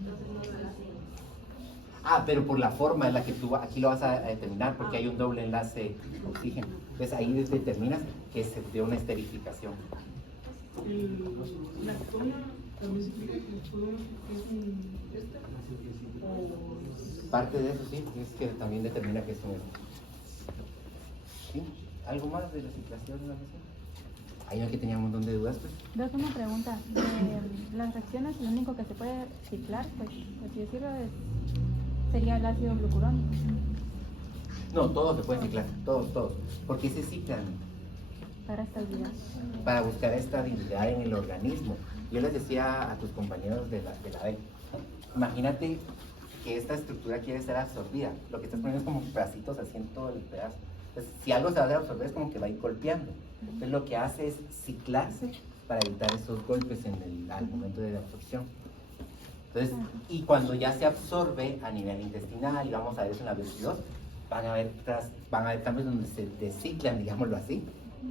Entonces no es así. Ah, pero por la forma en la que tú aquí lo vas a determinar, porque hay un doble enlace oxígeno. Entonces ahí determinas que se dio una esterificación. ¿La lactona también significa que es un éster? ¿O Parte de eso sí, es que también determina que es un éster. ¿Sí? ¿Algo más de la ciclación? Ahí no, que tenía un montón de dudas, pues. Dos, una pregunta. De las reacciones, lo único que se puede ciclar, pues, así decirlo, sería el ácido glucurónico. No, todos se pueden ciclar, todos. ¿Por qué se ciclan? Para estabilidad. Para buscar estabilidad en el organismo. Yo les decía a tus compañeros de la B, imagínate que esta estructura quiere ser absorbida. Lo que estás poniendo es como pedacitos así en todo el pedazo. Entonces, si algo se va a absorber es como que va a ir golpeando. Entonces lo que hace es ciclarse para evitar esos golpes al momento de la absorción. Entonces, y cuando ya se absorbe a nivel intestinal, y vamos a ver eso en la 22, van a haber cambios donde se desciclan, digámoslo así,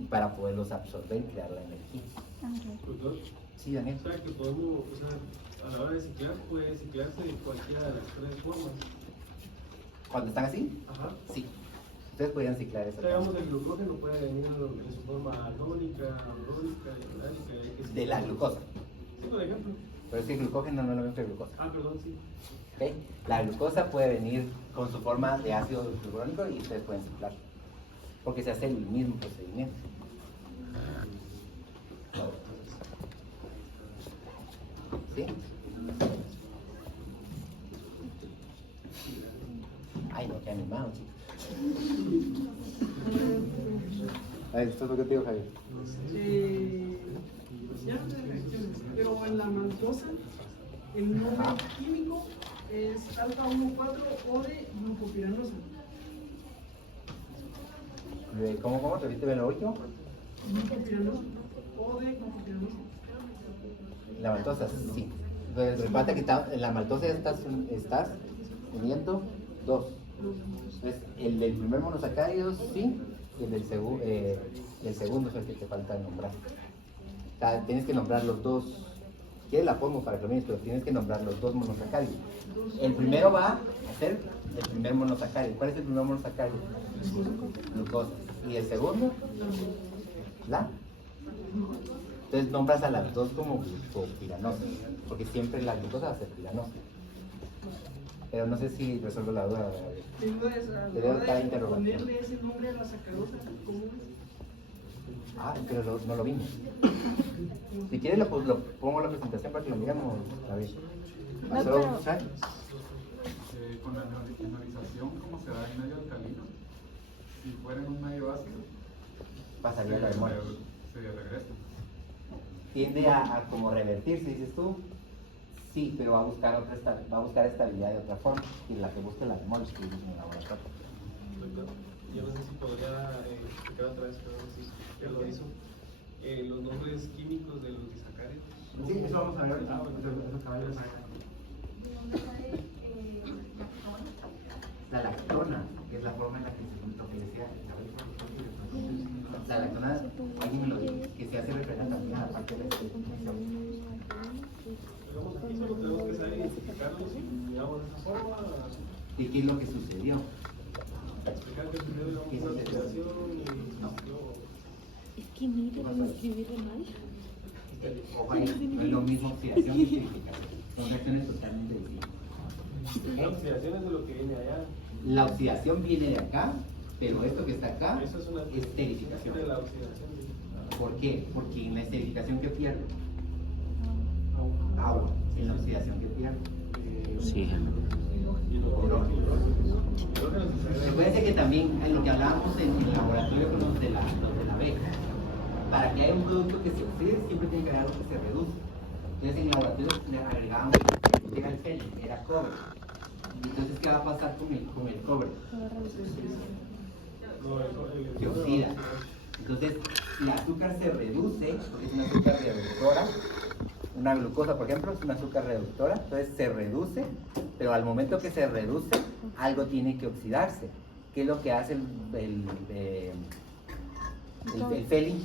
para poderlos absorber y crear la energía. Doctor, Sí, Daniel. o sea que podemos, o sea, a la hora de ciclar, puede ciclarse de cualquiera de las tres formas. Cuando están así, Ajá. sí. Ustedes podrían ciclar O eso. sea, digamos, el glucógeno puede venir en su forma alónica, amrónica, iónica, De la glucosa. Sí, por ejemplo. Pero es que el glucógeno no es lo mismo que glucosa. Ah, perdón, sí. ¿Ok? La glucosa puede venir con su forma de ácido glucurónico y ustedes pueden ciclar. Porque se hace el mismo procedimiento. ¿Sí? Ay, no, qué animado, chicos. A ver, esto es lo que te digo, Javier. ya no sé reacciones, pero en la maltosa el nombre químico es alfa 1,4 o de glucopiranosa. ¿Cómo? Repíteme lo último. Glucopiranosa o de glucopiranosa. La maltosa, sí. Entonces, recuerda que en la maltosa estás uniendo dos. Entonces, el del primer monosacárido, sí, y el del segundo es el que te falta nombrar. O sea, tienes que nombrar los dos. Si quieres la pongo para que lo mires, pero tienes que nombrar los dos monosacáridos. El primero va a ser el primer monosacárido. ¿Cuál es el primer monosacárido? Glucosa. ¿Y el segundo? La. Entonces nombras a las dos como glucopiranosas, porque siempre la glucosa va a ser piranosa. Pero no sé si resuelvo la duda. Mi duda es a Te la debo hora cada de interrogante. ponerle ese nombre a la sacarosa, ¿cómo es? Ah, pero no lo vimos. Si quieres lo pongo la presentación para que lo miremos a ver. No, Solo pero- usar. Con la mineralización, ¿cómo se da en medio alcalino? Si fuera en un medio ácido, Pasaría la demora. se regresa. Tiende a como revertirse, dices tú. Sí, pero va a buscar estabilidad de otra forma. Y la que busca la demora es que vimos en el laboratorio. Doctor, yo no sé si podría explicar otra vez, perdón, si ya lo hizo, los nombres químicos de los disacáridos. Sí, eso vamos a ver ahorita. La lactona, que es la forma en la que se decía. La lactona, alguien me lo dijo, que se hace referencia también a la parte de la estabilización. Digamos, aquí solo tenemos que saber identificarlos y digamos de esa forma, ¿Y qué es lo que sucedió? explicar que primero digamos ¿Qué una sucedió? oxidación y No. luego Es que mire, lo escribí re mal. Ojo ahí, no es lo mismo oxidación y esterificación. Son reacciones totalmente distintas. la oxidación es de lo que viene allá. La oxidación viene de acá, pero esto que está acá Eso es una es esterificación. de la oxidación. ¿Por qué? Porque en la esterificación, ¿qué pierde? Agua. Agua. En la oxidación, ¿qué pierde? Oxígeno. Recuerden que también en lo que hablábamos en el laboratorio con los de la beca, para que haya un producto que se oxide, siempre tiene que haber algo que se reduzca. Entonces en el laboratorio le agregábamos llega el fel, era cobre. Entonces, ¿qué va a pasar con el cobre? Se oxida. Entonces, el azúcar se reduce, porque es una azúcar reductora. Una glucosa, por ejemplo, es una azúcar reductora, entonces se reduce, pero al momento que se reduce, algo tiene que oxidarse. ¿Qué es lo que hace el Felling?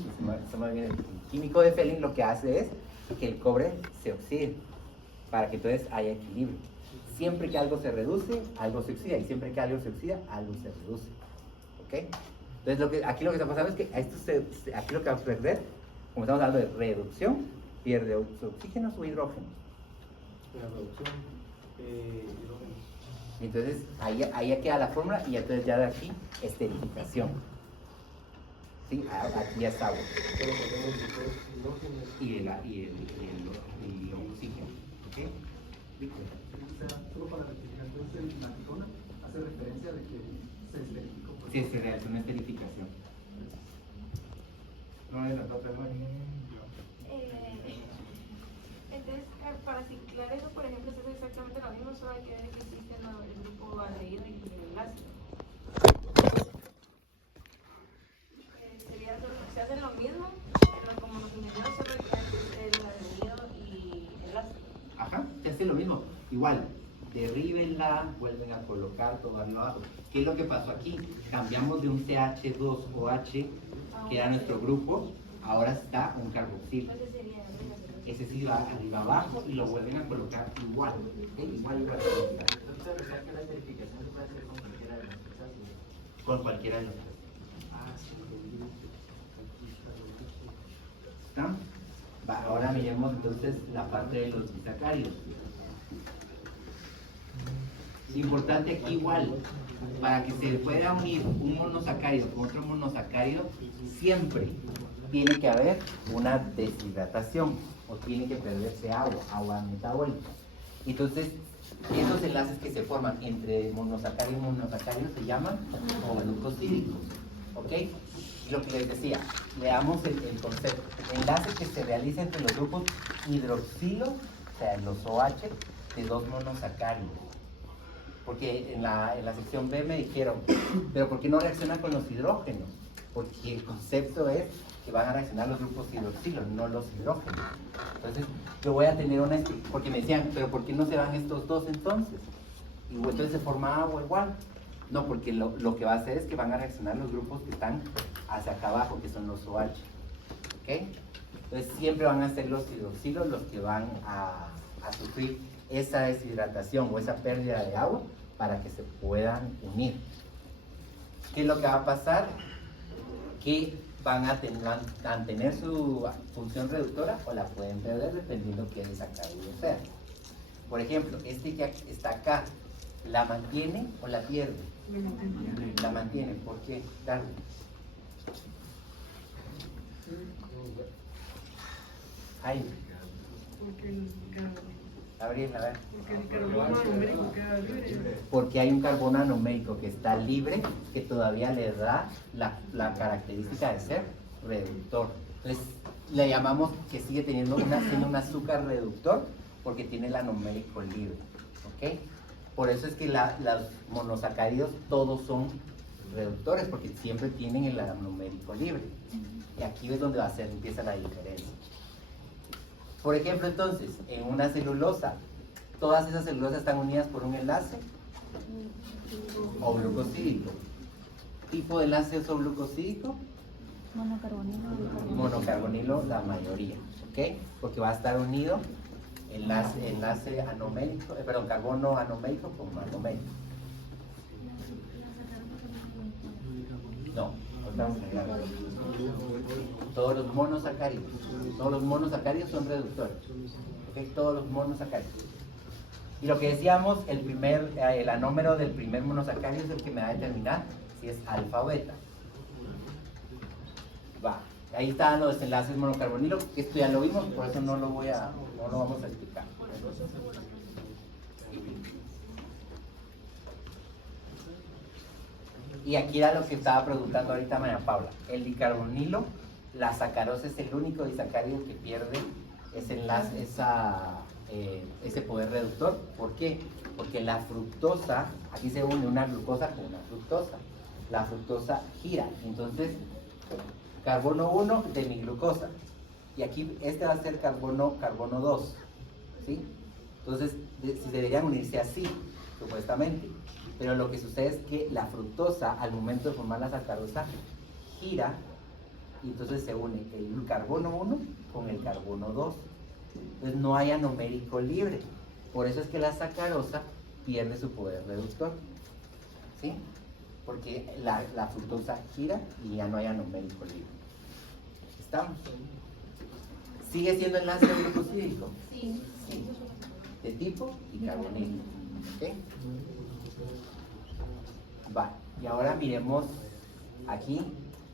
El químico de Felling lo que hace es que el cobre se oxide, para que entonces haya equilibrio. Siempre que algo se reduce, algo se oxida, y siempre que algo se oxida, algo se reduce. ¿Ok? Entonces, aquí lo que está pasando es que aquí lo que va a suceder, como estamos hablando de reducción, pierde su oxígeno o hidrógeno. La reducción hidrógeno. Entonces, ahí ya queda la fórmula y entonces ya de aquí, esterificación. ¿Sí? Aquí ya está agua. Pero tenemos hidrógeno. Y el oxígeno. ¿Ok? Solo para rectificar, entonces la lactona hace referencia de que se esterificó. Sí, se realiza una esterificación. No es la otra, Entonces, para ciclar eso, por ejemplo, es exactamente lo mismo, solo hay que ver que existe el grupo aldehído y el enlace. Se hace lo mismo, pero como los ingenieros solo hay el aldehído y el enlace. Ajá, se hace lo mismo. Igual, derríbenla, vuelven a colocar todo al lado. ¿Qué es lo que pasó aquí? Cambiamos de un CH2OH, que era nuestro grupo, ahora está un carboxilo. Entonces sería Ese sí va arriba abajo y lo vuelven a colocar igual. ¿Okay? Igual. La esterificación se puede hacer con cualquiera de los ácidos. Con cualquiera de los dos. ¿Está? Va, ahora miremos entonces la parte de los disacáridos. Importante aquí igual, para que se pueda unir un monosacárido con otro monosacárido, siempre tiene que haber una deshidratación o tiene que perderse agua metabólica. Entonces, esos enlaces que se forman entre monosacárido y monosacárido se llaman glucosídicos. ¿Ok? Y lo que les decía, leamos el concepto. Enlaces que se realizan entre los grupos hidroxilo, o sea, los OH, de dos monosacáridos. Porque en la sección B me dijeron, pero ¿por qué no reacciona con los hidrógenos? Porque el concepto es que van a reaccionar los grupos hidroxilo, no los hidrógenos. Entonces, yo voy a tener porque me decían, pero ¿por qué no se van estos dos entonces? Y entonces se forma agua igual. No, porque lo que va a hacer es que van a reaccionar los grupos que están hacia acá abajo, que son los OH. ¿Ok? Entonces, siempre van a ser los hidroxilos los que van a sufrir esa deshidratación o esa pérdida de agua para que se puedan unir. ¿Qué es lo que va a pasar? Que van a mantener su función reductora o la pueden perder dependiendo qué desacárido sea. Por ejemplo, este que está acá, ¿la mantiene o la pierde? La mantiene. ¿Por qué? Darwin. Ahí. Porque el Gabriel, a ver. porque el carbono anomérico queda libre. Porque hay un carbono anomérico que está libre, que todavía le da la característica de ser reductor. Entonces, le llamamos que sigue siendo un azúcar reductor porque tiene el anomérico libre. ¿Ok? Por eso es que los monosacáridos todos son reductores, porque siempre tienen el anomérico libre. Y aquí es donde empieza la diferencia. Por ejemplo, entonces, en una celulosa, todas esas celulosas están unidas por un enlace O-glucosídico. ¿Tipo de enlace oxo-glucosídico? Monocarbonilo. Monocarbonilo, la mayoría, ¿ok? Porque va a estar unido enlace anomérico, carbono anomérico con anomérico. No, vamos a mirar. Todos los monosacáridos son reductores, ¿ok? Todos los monosacáridos. Y lo que decíamos, el anómero del primer monosacárido es el que me va a determinar si es alfa o beta. Va, ahí están los enlaces monocarbonilo, que esto ya lo vimos, por eso no lo vamos a explicar. Y aquí era lo que estaba preguntando ahorita María Paula. El bicarbonilo, la sacarosa es el único disacárido que pierde ese poder reductor. ¿Por qué? Porque la fructosa, aquí se une una glucosa con una fructosa. La fructosa gira, entonces carbono 1 de mi glucosa. Y aquí este va a ser carbono 2. ¿Sí? Entonces, si deberían unirse así, supuestamente. Pero lo que sucede es que la fructosa, al momento de formar la sacarosa, gira y entonces se une el carbono 1 con el carbono 2. Entonces no hay anomérico libre. Por eso es que la sacarosa pierde su poder reductor. ¿Sí? Porque la fructosa gira y ya no hay anomérico libre. ¿Estamos? ¿Sigue siendo enlace glucosídico? Sí. Sí. De tipo y carbonilo. ¿Ok? Va, y ahora miremos aquí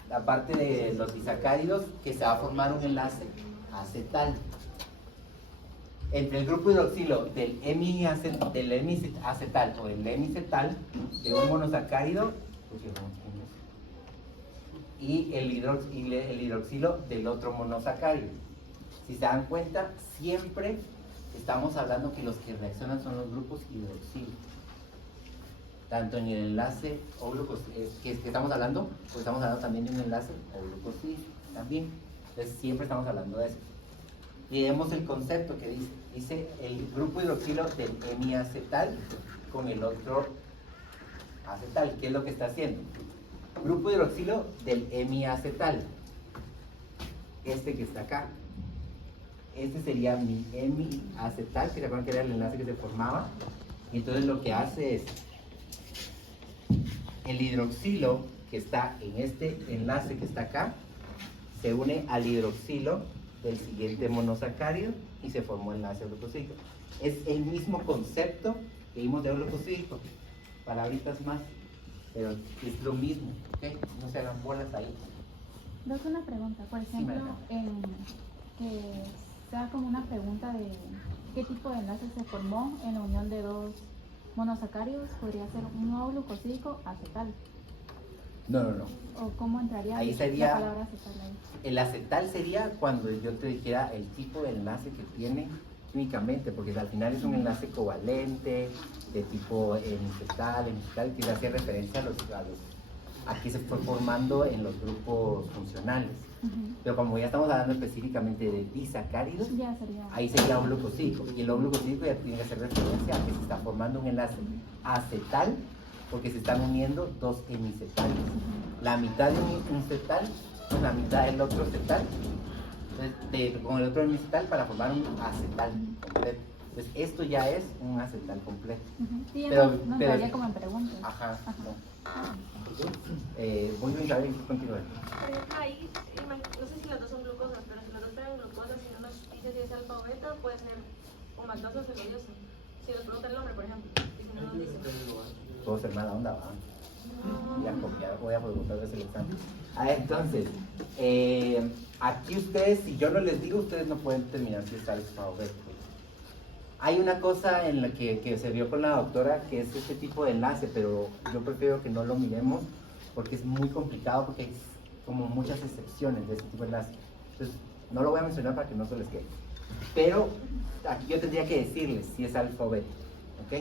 la parte de los disacáridos, que se va a formar un enlace acetal. Entre el grupo hidroxilo del hemiacetal o del hemicetal de un monosacárido y el hidroxilo del otro monosacárido. Si se dan cuenta, siempre estamos hablando que los que reaccionan son los grupos hidroxilo. Tanto en el enlace que estamos hablando, pues estamos hablando también de un enlace O-glucosídico también. Entonces siempre estamos hablando de eso. Y vemos el concepto que dice el grupo hidroxilo del hemiacetal con el otro acetal. ¿Qué es lo que está haciendo? Grupo hidroxilo del hemiacetal. Este que está acá. Este sería mi hemiacetal, que recuerdan que era el enlace que se formaba. Y entonces lo que hace es el hidroxilo que está en este enlace que está acá se une al hidroxilo del siguiente monosacárido y se formó el enlace glucosídico. Es el mismo concepto que vimos de glucosídico, palabritas más, pero es lo mismo, ¿ok? No se hagan bolas ahí. Una pregunta, por ejemplo, que sea como una pregunta de qué tipo de enlace se formó en la unión de dos monosacáridos, podría ser un O-glucosídico acetal. No. ¿O cómo entraría ahí sería, la palabra acetal ahí? El acetal sería cuando yo te dijera el tipo de enlace que tiene químicamente, porque al final es un enlace covalente, de tipo hemicetal, que hace referencia a los aquí se fue formando en los grupos funcionales. Pero como ya estamos hablando específicamente de disacáridos, ahí sería O-glucosídico. Y el O-glucosídico ya tiene que hacer referencia a que se está formando un enlace acetal, porque se están uniendo dos hemicetales. La mitad de un cetal con la mitad del otro cetal, con el otro hemicetal para formar un acetal completo. Entonces esto ya es un acetal completo. Sí, pero entraría como en preguntas. Ajá. Muy bien, Gabriel, continúa. Por ejemplo, ahí, no sé si las dos son glucosas, pero si las dos traen glucosas y no nos dice si es alfa o beta, puede ser o maltosa o celulosa. Si nos pregunta el nombre, por ejemplo, y si no nos dice. Puedo ser mala onda, va. Voy a preguntarles el examen. Entonces, aquí ustedes, si yo no les digo, ustedes no pueden terminar si es alfa o beta. Hay una cosa en la que se vio con la doctora, que es este tipo de enlace, pero yo prefiero que no lo miremos porque es muy complicado, porque hay como muchas excepciones de este tipo de enlace. Entonces, no lo voy a mencionar para que no se les quede. Pero aquí yo tendría que decirles si es alfa o beta, ¿ok?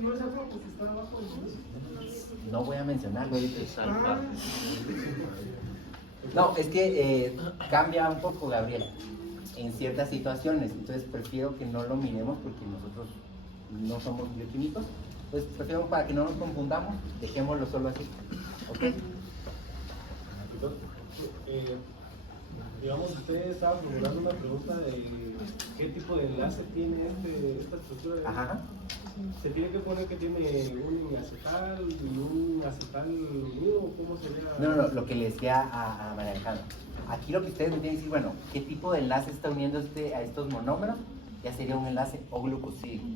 No es alfa porque está abajo de eso. No voy a mencionarlo. Es alfa. No, es que cambia un poco, Gabriel, en ciertas situaciones. Entonces prefiero que no lo miremos porque nosotros no somos bioquímicos. Entonces prefiero, para que no nos confundamos, dejémoslo solo así. ¿Ok? Digamos, usted estaba formulando una pregunta de qué tipo de enlace tiene esta estructura. Ajá. ¿Se tiene que poner que tiene un acetal y un acetal unido o cómo sería? No, lo que le decía a María Alejandra. Aquí lo que ustedes me tienen que decir, bueno, ¿qué tipo de enlace está uniendo a estos monómeros? Ya sería un enlace O-glucosídico.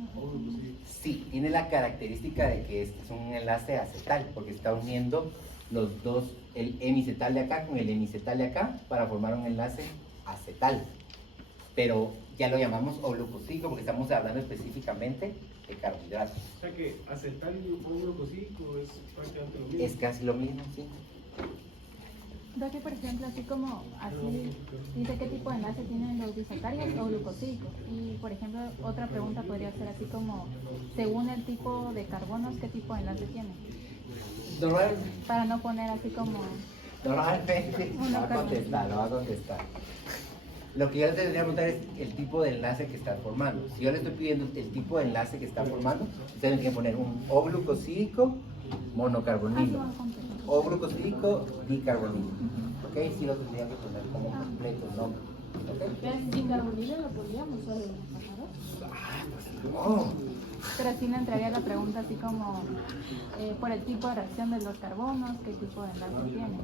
Sí, tiene la característica de que este es un enlace acetal, porque está uniendo los dos, el hemicetal de acá con el hemicetal de acá, para formar un enlace acetal. Pero ya lo llamamos O-glucosídico porque estamos hablando específicamente de carbohidratos. O sea que acetal y un glucosídico es prácticamente lo mismo. Es casi lo mismo, sí. Ya que, por ejemplo, así como así dice qué tipo de enlace tienen los disacáridos o glucosídicos. Y, por ejemplo, otra pregunta podría ser así como, según el tipo de carbonos, ¿qué tipo de enlace tienen? Para no poner así como... Normalmente lo va a contestar. Lo que yo les tendría que preguntar es el tipo de enlace que está formando. Si yo le estoy pidiendo el tipo de enlace que está formando, ustedes tienen que poner un O-glucosídico monocarbonilo, O-glucosídico dicarbonilo. ¿Ok? Sí lo tendría que poner como completo el nombre. ¿Ok? Dicarbonilo lo podríamos solo No. Pero sí me entraría la pregunta así como, por el tipo de reacción de los carbonos, ¿qué tipo de enlace tiene?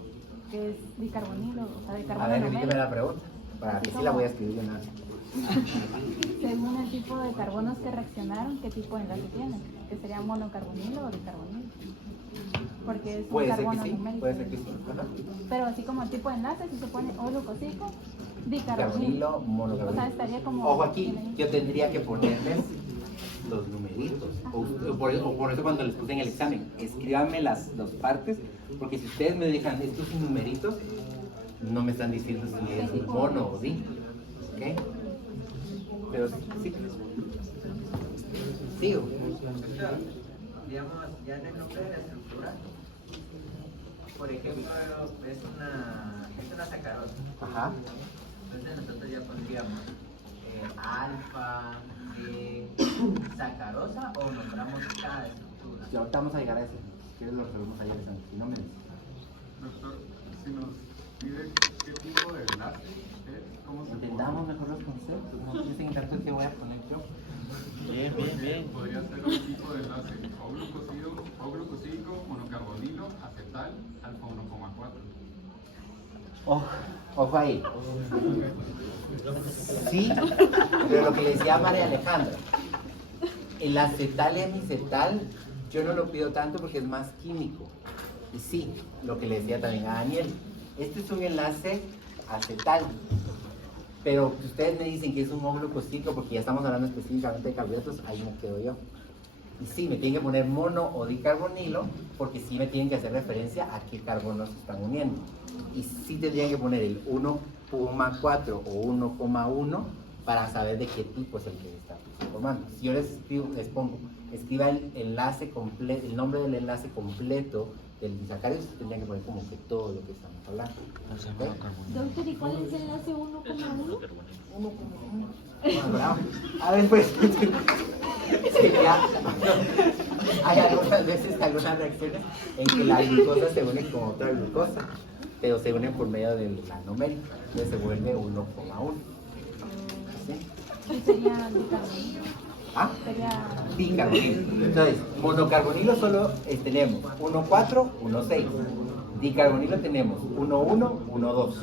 ¿Qué es dicarbonilo? O sea, de A carbono ver, numérico. repíteme la pregunta, para que sí la voy a escribir bien alto. Según el tipo de carbonos que reaccionaron, ¿qué tipo de enlace tienen? ¿Que sería monocarbonilo o dicarbonilo? Porque es un Puede ser que carbono sí, numérico. puede ser que sí. Ajá. Pero así como el tipo de enlace, si se pone O-glucosídico, Carbonilo, dicarbonilo. monocarbonilo. O sea, estaría como... Ojo aquí, yo tendría que ponerles los numeritos. Por eso cuando les puse en el examen, escríbanme las partes, porque si ustedes me dejan estos sin numeritos, no me están diciendo si es mono o di. ¿Ok? Pero sí. Sigo. Digamos, ya en el nombre de la estructura, por ejemplo, es una sacarosa. Ajá. Entonces nosotros ya pondríamos alfa, sacarosa o nombramos cada estructura. Ya ahorita vamos a llegar a eso. Si quieres lo resolvemos ayer, si no me dices. Doctor, si nos pide qué tipo de enlace es, ¿cómo se Entendamos mejor los conceptos, no piensen tanto que voy a poner yo. Bien. podría ser un tipo de enlace O-glucosídico, monocarbonilo, acetal, alfa 1,4. Ojo ahí. Sí, pero lo que le decía a María Alejandra, el acetal y hemicetal yo no lo pido tanto porque es más químico. Y sí, lo que le decía también a Daniel, este es un enlace acetal, pero que ustedes me dicen que es un O-glucosídico porque ya estamos hablando específicamente de carbohidratos, ahí me quedo yo. Y sí, me tienen que poner mono o dicarbonilo porque sí me tienen que hacer referencia a qué carbonos se están uniendo. Y sí tendrían que poner el 1,4 o 1,1 para saber de qué tipo es el que está formando. Si yo les pongo, escriba el enlace completo, el nombre del enlace completo del disacárido, tendrían que poner como que todo lo que estamos hablando. ¿Okay? Doctor, ¿y cuál es el enlace 1,1? Bueno, bravo. A ver, pues, sería, hay algunas veces algunas reacciones en que la glucosa se une con otra glucosa, pero se unen por medio de la numérica, entonces se vuelve 1,1. ¿Sí? Y sería dicarbonilo. ¿Ah? Sería... Dicarbonilo. Entonces, monocarbonilo solo tenemos 1,4, 1,6. Dicarbonilo tenemos 1,1, 1,2.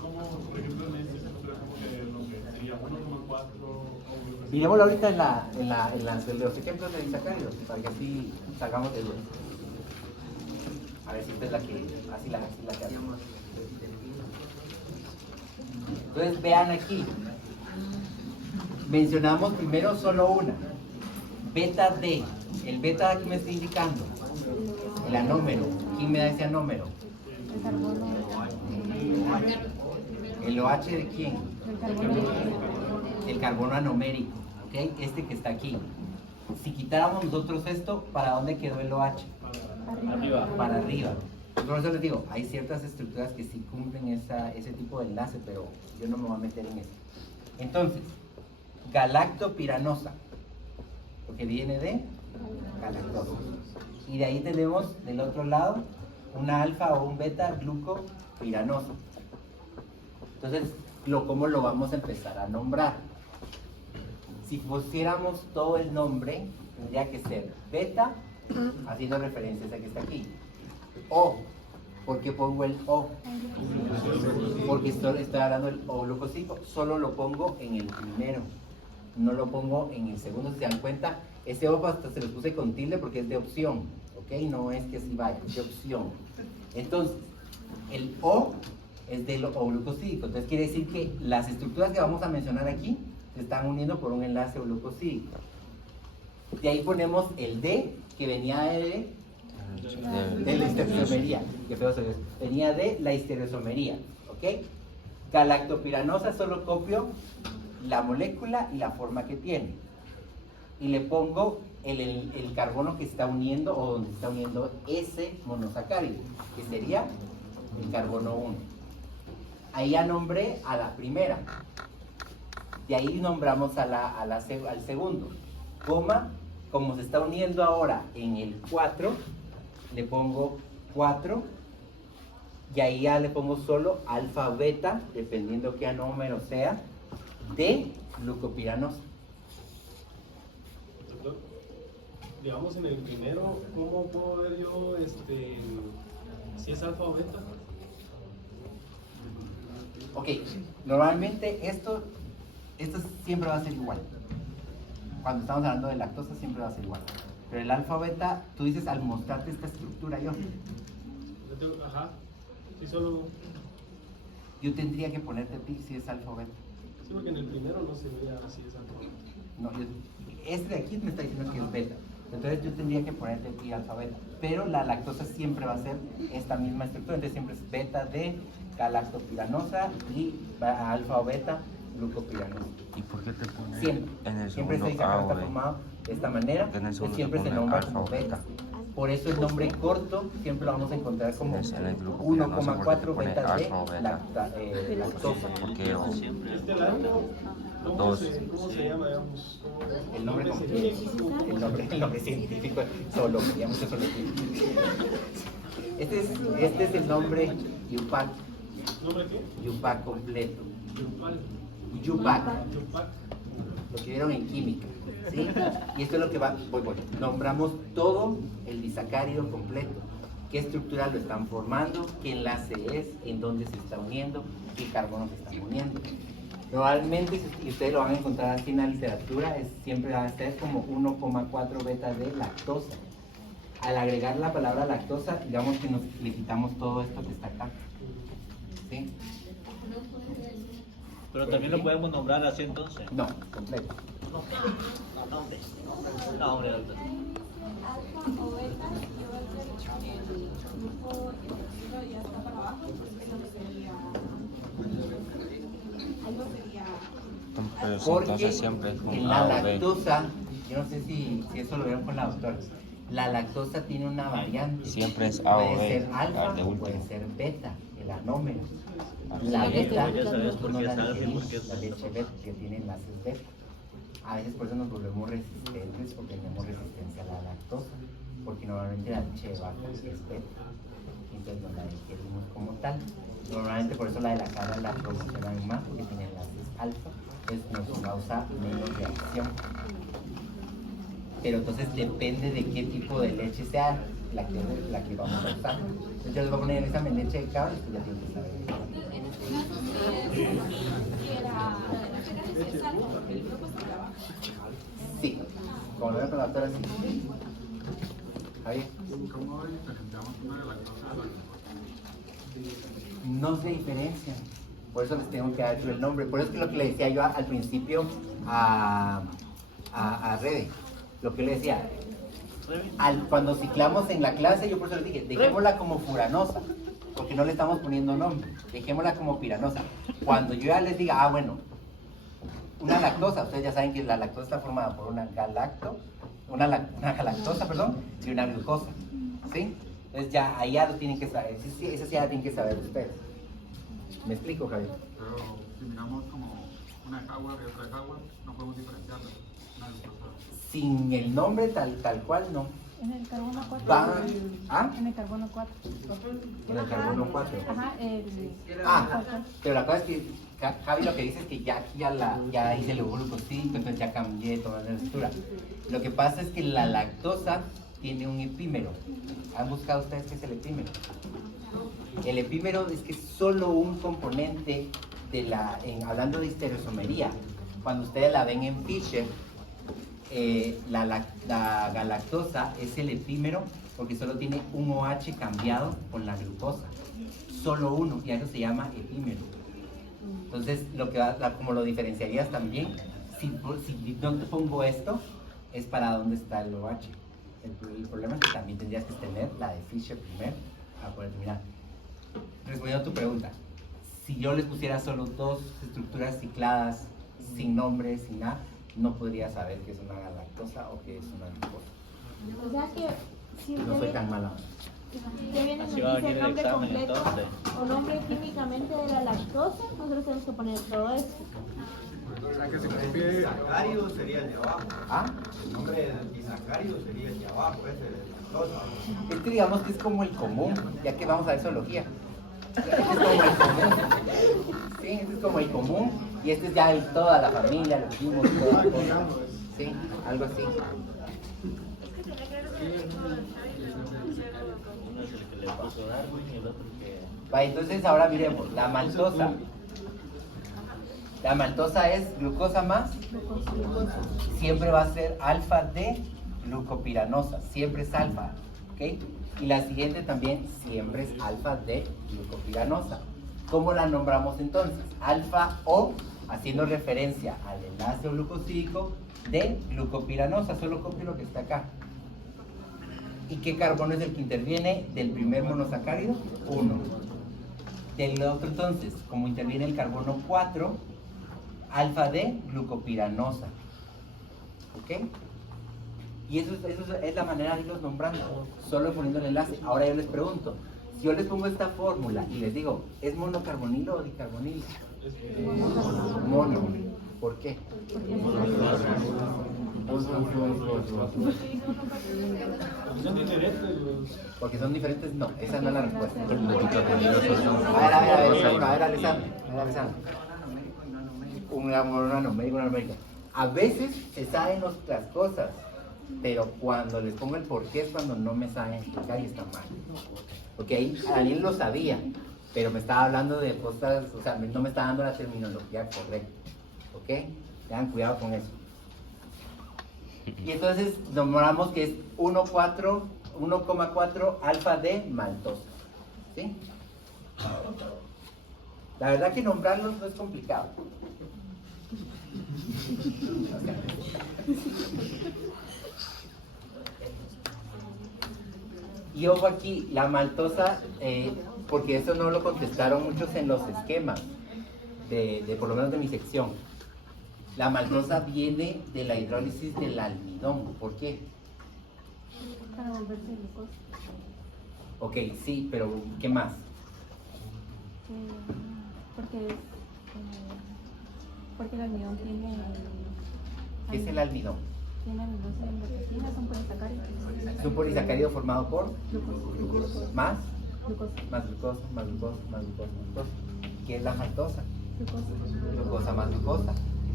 Como, por ejemplo, en esta estructura, como que lo que sería 1,4 O-glucosídico Miremoslo ahorita en los ejemplos de disacáridos, para que así salgamos de dudas. A ver si esta es la que, así la que hacemos. Entonces vean aquí, mencionamos primero solo una, beta D. El beta aquí me está indicando el anómero. ¿Quién me da ese anómero? El carbono. ¿El OH de quién? El carbono. El carbono anomérico, ¿ok? Este que está aquí. Si quitáramos nosotros esto, ¿para dónde quedó el OH? Arriba. Para arriba. Por eso les digo, hay ciertas estructuras que sí cumplen ese tipo de enlace, pero yo no me voy a meter en eso. Entonces, galactopiranosa, porque viene de galactosa. Y de ahí tenemos del otro lado una alfa o un beta glucopiranosa. Entonces, ¿cómo lo vamos a empezar a nombrar? Si pusiéramos todo el nombre, tendría que ser beta, haciendo referencia a esa que está aquí. O, ¿por qué pongo el O? Porque estoy hablando del O glucosídico, solo lo pongo en el primero, no lo pongo en el segundo. Si se dan cuenta, ese O hasta se los puse con tilde porque es de opción, ¿ok? No es que así vaya, es de opción. Entonces, el O es del O glucosídico, entonces quiere decir que las estructuras que vamos a mencionar aquí se están uniendo por un enlace glucosídico. De ahí ponemos el D, que venía de la histereosomería, que feo se ve. Venía de la histereosomería, ¿ok? Galactopiranosa, solo copio la molécula y la forma que tiene. Y le pongo el carbono que está uniendo, o donde está uniendo ese monosacárido, que sería el carbono 1. Ahí ya nombré a la primera. De ahí nombramos al segundo. Coma, como se está uniendo ahora en el 4, le pongo 4, y ahí ya le pongo solo alfa o beta, dependiendo qué anómero sea, de glucopiranosa. Doctor, digamos en el primero, ¿cómo puedo ver yo si es alfa o beta? Ok, normalmente esto siempre va a ser igual. Cuando estamos hablando de lactosa siempre va a ser igual. Pero el alfa o beta, tú dices al mostrarte esta estructura Ajá, sí, solo... yo tendría que ponerte a ti si es alfa o beta. Sí, porque en el primero no se veía si es alfa o beta. No, este de aquí me está diciendo que es beta. Entonces yo tendría que ponerte a ti alfa beta. Pero la lactosa siempre va a ser esta misma estructura. Entonces siempre es beta de galactopiranosa y alfa o beta glucopiranosa. ¿Y por qué te pones Siempre. en el Siempre segundo está A o B? formado de esta manera. En el segundo Siempre te se pone nombra alfa como o beta. beta. Por eso el nombre corto siempre lo vamos a encontrar como En el glucopiranosa, porque 1,4 te pone beta de alfa o beta. lactosa. ¿Por qué O? ¿Cómo Dos. se llama, digamos? El nombre completo. El nombre científico. Solo, digamos que solo. Este es el nombre YUPAC. ¿Nombre qué? YUPAC completo. Yupal. YUPAC. Yupac. Lo que vieron en química, ¿sí? Y esto es lo que va, nombramos todo el disacárido completo, qué estructura lo están formando, qué enlace es, en dónde se está uniendo, qué carbono se están uniendo. Normalmente, y ustedes lo van a encontrar aquí en la literatura, siempre va a ser como 1,4 beta de lactosa. Al agregar la palabra lactosa, digamos que le quitamos todo esto que está acá, ¿sí? Pero también lo podemos nombrar así entonces. No, completo. No, nombre. No, hombre, doctor. Alfa o beta, yo voy a hacer el grupo ya está para abajo, porque eso sería. Algo sería. Porque Entonces siempre es en con la A o B. lactosa, yo no sé si eso lo vieron con la doctora, la lactosa tiene una variante. Siempre es A o puede B, ser alfa al de o último. puede ser beta, el anómero. Sí, La porque beta, ya sabes nosotros no la sabes digerimos, por qué es la leche beta, que tiene enlaces beta. A veces por eso nos volvemos resistentes porque tenemos resistencia a la lactosa, porque normalmente la leche de vaca es beta, entonces no la digerimos como tal. Normalmente por eso la de la cabra la promocionan más porque tiene enlaces alfa, entonces nos causa menos reacción. Pero entonces depende de qué tipo de leche sea la que vamos a usar. Entonces yo les voy a poner en esta leche de cabra y ustedes ya tienen que saber. Si era. El grupo está para abajo. Como lo veo con la doctora, sí. Ahí. ¿Cómo diferenciamos una de lactosa de la glucosa? No se diferencian. Por eso les tengo que dar yo el nombre. Por eso es que lo que le decía yo al principio a Rebe, lo que le decía, cuando ciclamos en la clase, yo por eso les dije, dejémosla como furanosa, porque no le estamos poniendo nombre, dejémosla como piranosa. Cuando yo ya les diga, bueno, una lactosa, ustedes ya saben que la lactosa está formada por una galactosa, y una glucosa, ¿sí? Entonces ya, ahí ya lo tienen que saber, sí, eso sí ya lo tienen que saber ustedes. ¿Me explico, Javier? Pero si miramos como una Jaguar y otra Jaguar, no podemos diferenciarlas. Una glucosa. Sin el nombre tal cual, no. En el carbono 4. ¿Ah? En el carbono 4. En el carbono 4. Ajá, Pero la cosa es que Javi lo que dice es que ya aquí ya hice el glucosídico, entonces ya cambié toda la estructura. Lo que pasa es que la lactosa tiene un epímero. ¿Han buscado ustedes qué es el epímero? El epímero es que es solo un componente de hablando de estereoisomería. Cuando ustedes la ven en Fischer, la galactosa es el epímero porque solo tiene un OH cambiado con la glucosa. Solo uno, y eso se llama epímero. Entonces, como lo diferenciarías también, si no te pongo esto, es para dónde está el OH. El problema es que también tendrías que tener la de Fischer primero para poder terminar. Respondiendo a tu pregunta, si yo les pusiera solo dos estructuras cicladas, sin nombre, sin nada, no podría saber qué es una galactosa o qué es una glucosa. O sea que si No soy tan mala. usted viene y nos Así va a dice el venir el nombre examen, completo entonces. o nombre químicamente de la lactosa, nosotros tenemos que poner todo esto. O sea que se copie. Disacario sería el de abajo. ¿Ah? El nombre del disacario sería el de abajo, ese de lactosa. Este digamos que es como el común, ya que vamos a ver zoología. Este es como el común. Sí, este es como el común y este es ya toda la familia, los primos, toda la cosa. Sí, algo así. Uno es el que le puso Darwin y el otro que... Va, entonces ahora miremos, la maltosa. La maltosa es glucosa más, siempre va a ser alfa de glucopiranosa, siempre es alfa, ¿ok? Y la siguiente también siempre es alfa de glucopiranosa. ¿Cómo la nombramos entonces? Alfa O, haciendo referencia al enlace glucosídico de glucopiranosa, solo copio lo que está acá. ¿Y qué carbono es el que interviene del primer monosacárido? 1. Del otro entonces, como interviene el carbono 4, alfa de glucopiranosa. ¿Ok? Y eso es la manera de irlos nombrando, solo poniendo el enlace. Ahora yo les pregunto, si yo les pongo esta fórmula y les digo, ¿es monocarbonilo o dicarbonilo? Mono. ¿Por qué? Son diferentes Porque son diferentes, no, esa no es la respuesta. A ver, Alessandro. Un nanomérico, un nanomérico. A veces se saben otras cosas, pero cuando les pongo el porqué es cuando no me saben explicar y está mal. Ok, Daniel lo sabía, pero me estaba hablando de cosas, o sea, no me está dando la terminología correcta. Ok, tengan cuidado con eso. Y entonces nombramos que es 1,4 alfa de maltosa. ¿Sí? La verdad que nombrarlos no es complicado. Y ojo aquí, la maltosa, porque eso no lo contestaron muchos en los esquemas, de por lo menos de mi sección. La maltosa viene de la hidrólisis del almidón. ¿Por qué? Para volverse glucosa. Ok, sí, pero ¿qué más? Porque el almidón tiene... ¿Qué es el almidón? Tiene glucosa, son polisacáridos. Es un polisacárido formado por Glucosa. más Glucosa. más glucosa, más glucosa, más glucosa, más glucosa. ¿Qué es la maltosa? Glucosa. Glucosa más glucosa.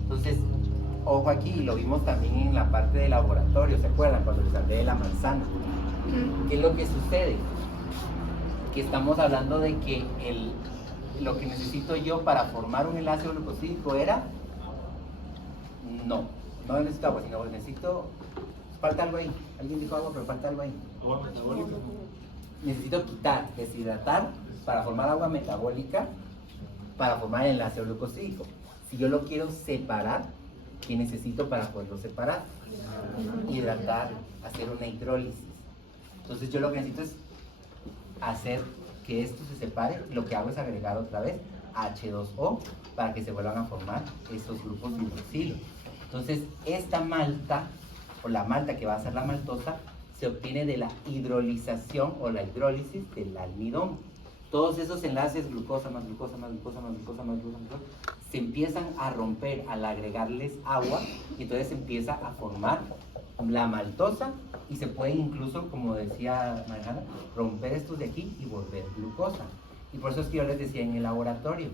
Entonces, ojo aquí, lo vimos también en la parte de laboratorio, ¿se acuerdan? Cuando les hablé de la manzana. ¿Qué es lo que sucede? Que estamos hablando de que lo que necesito yo para formar un enlace glucosídico era... No necesito agua, sino necesito falta algo ahí. Alguien dijo algo, pero falta algo ahí. Agua metabólica. Necesito quitar, deshidratar para formar agua metabólica, para formar el enlace glucosídico. Si yo lo quiero separar, ¿qué necesito para poderlo separar? Hidratar, hacer una hidrólisis. Entonces yo lo que necesito es hacer que esto se separe. Lo que hago es agregar otra vez H2O para que se vuelvan a formar estos grupos hidroxilo. Entonces esta malta, o la malta que va a ser la maltosa, se obtiene de la hidrolización o la hidrólisis del almidón. Todos esos enlaces, glucosa más glucosa más glucosa más glucosa más glucosa, más glucosa, se empiezan a romper al agregarles agua y entonces se empieza a formar la maltosa y se pueden incluso, como decía Mariana, romper estos de aquí y volver glucosa. Y por eso es que yo les decía en el laboratorio,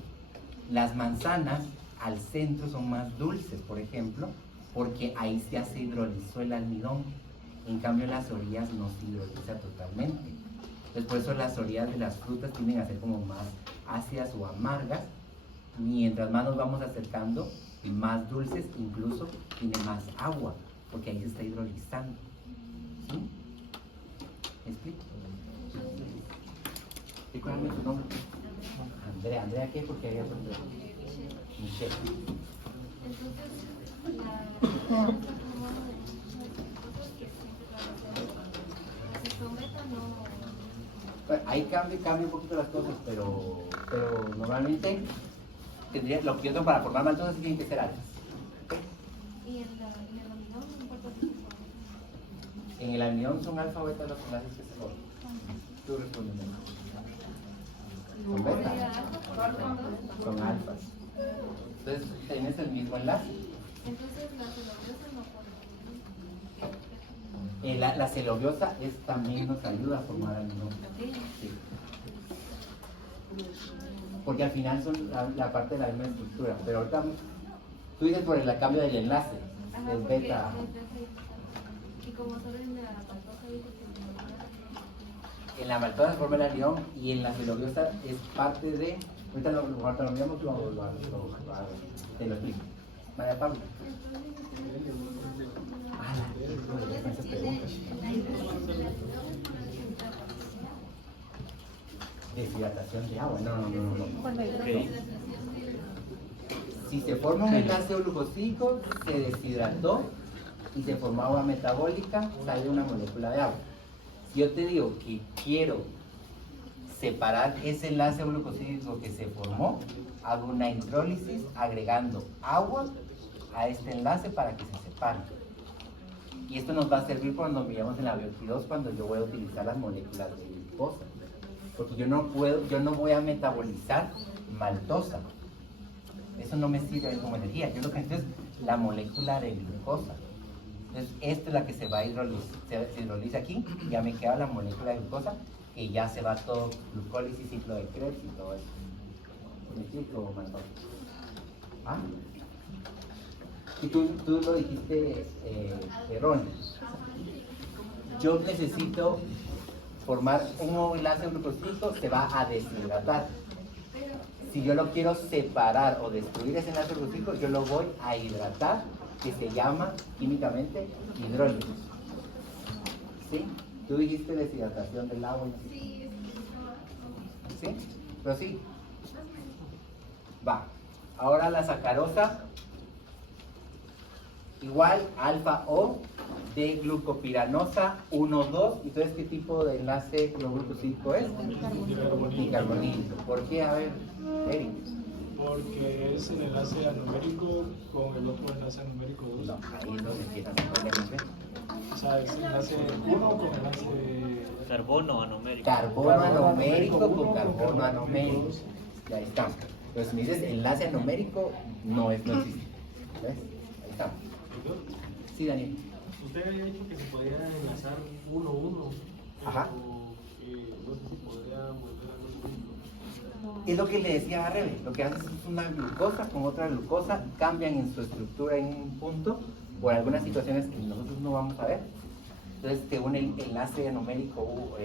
las manzanas al centro son más dulces, por ejemplo, porque ahí ya se hidrolizó el almidón. En cambio, las orillas no se hidroliza totalmente. Entonces, por eso las orillas de las frutas tienden a ser como más ácidas o amargas. Mientras más nos vamos acercando, más dulces, incluso tiene más agua, porque ahí se está hidrolizando. ¿Sí? ¿Me explico? Recuérdame tu nombre. Andrea. ¿Andrea qué? Porque había otro. Michelle. Bueno, ahí cambia un poquito las cosas, pero normalmente tendría, lo que yo tengo para formar maltosas tienen que ser altas. ¿Y en el almidón no importa si se forma? En el almidón son alfa o beta los enlaces que se forman. Tú respondes. ¿Son beta? Son alfas. Entonces tienes el mismo enlace. Entonces la celuliosa no forma. La celuliosa también nos ayuda a formar almidón. Sí. Porque al final son la parte de la misma estructura. Pero ahorita tú dices por el cambio del enlace. Ajá, Es beta. Y como solo en la maltosa dice que En la maltosa se forma el almidón y en la celuliosa es parte de. Ahorita lo miramos, te lo explico. María Pablo. Deshidratación de agua. No. Si se forma un enlace glucosídico, se deshidrató y se formó agua metabólica, sale una molécula de agua. Si yo te digo que quiero separar ese enlace glucosídico que se formó, hago una hidrólisis agregando agua a este enlace para que se separe. Y esto nos va a servir cuando miramos en la bioquímica cuando yo voy a utilizar las moléculas de glucosa. Porque yo no voy a metabolizar maltosa. Eso no me sirve como energía. Yo lo que necesito es la molécula de glucosa. Entonces, esta es la que se va a hidrolizar. Se hidroliza aquí y ya me queda la molécula de glucosa y ya se va todo glucólisis, ciclo de Krebs y todo eso. ¿Me explico, Marcos? ¿Ah? Y tú lo dijiste erróneo. Yo necesito formar un nuevo enlace glucosídico, se va a deshidratar. Si yo lo quiero separar o destruir ese enlace glucosídico, yo lo voy a hidratar, que se llama químicamente hidrólisis. ¿Sí? Tú dijiste deshidratación del agua. sí. ¿Sí? Pero sí. Va. Ahora la sacarosa. Igual alfa O de glucopiranosa 1,2. Entonces, ¿qué tipo de enlace glucosídico es? Bicarbonilo. ¿Por qué? A ver, Eric. Porque es el enlace anomérico con el otro enlace anomérico 2. No, ahí es donde empiezan los problemas. O sea, es el enlace 1 con enlace... Carbono anomérico. Carbono anomérico con carbono anomérico. Ya estamos. Pero si me dices enlace anomérico, no existe. ¿Ves? Ahí estamos. Sí, Daniel. Usted había dicho que se podía enlazar 1-1. Ajá. No sé si podría volver a los Es lo que le decía a Rebe, lo que haces es una glucosa con otra glucosa, cambian en su estructura en un punto por algunas situaciones que nosotros no vamos a ver. Entonces te une el enlace anomérico,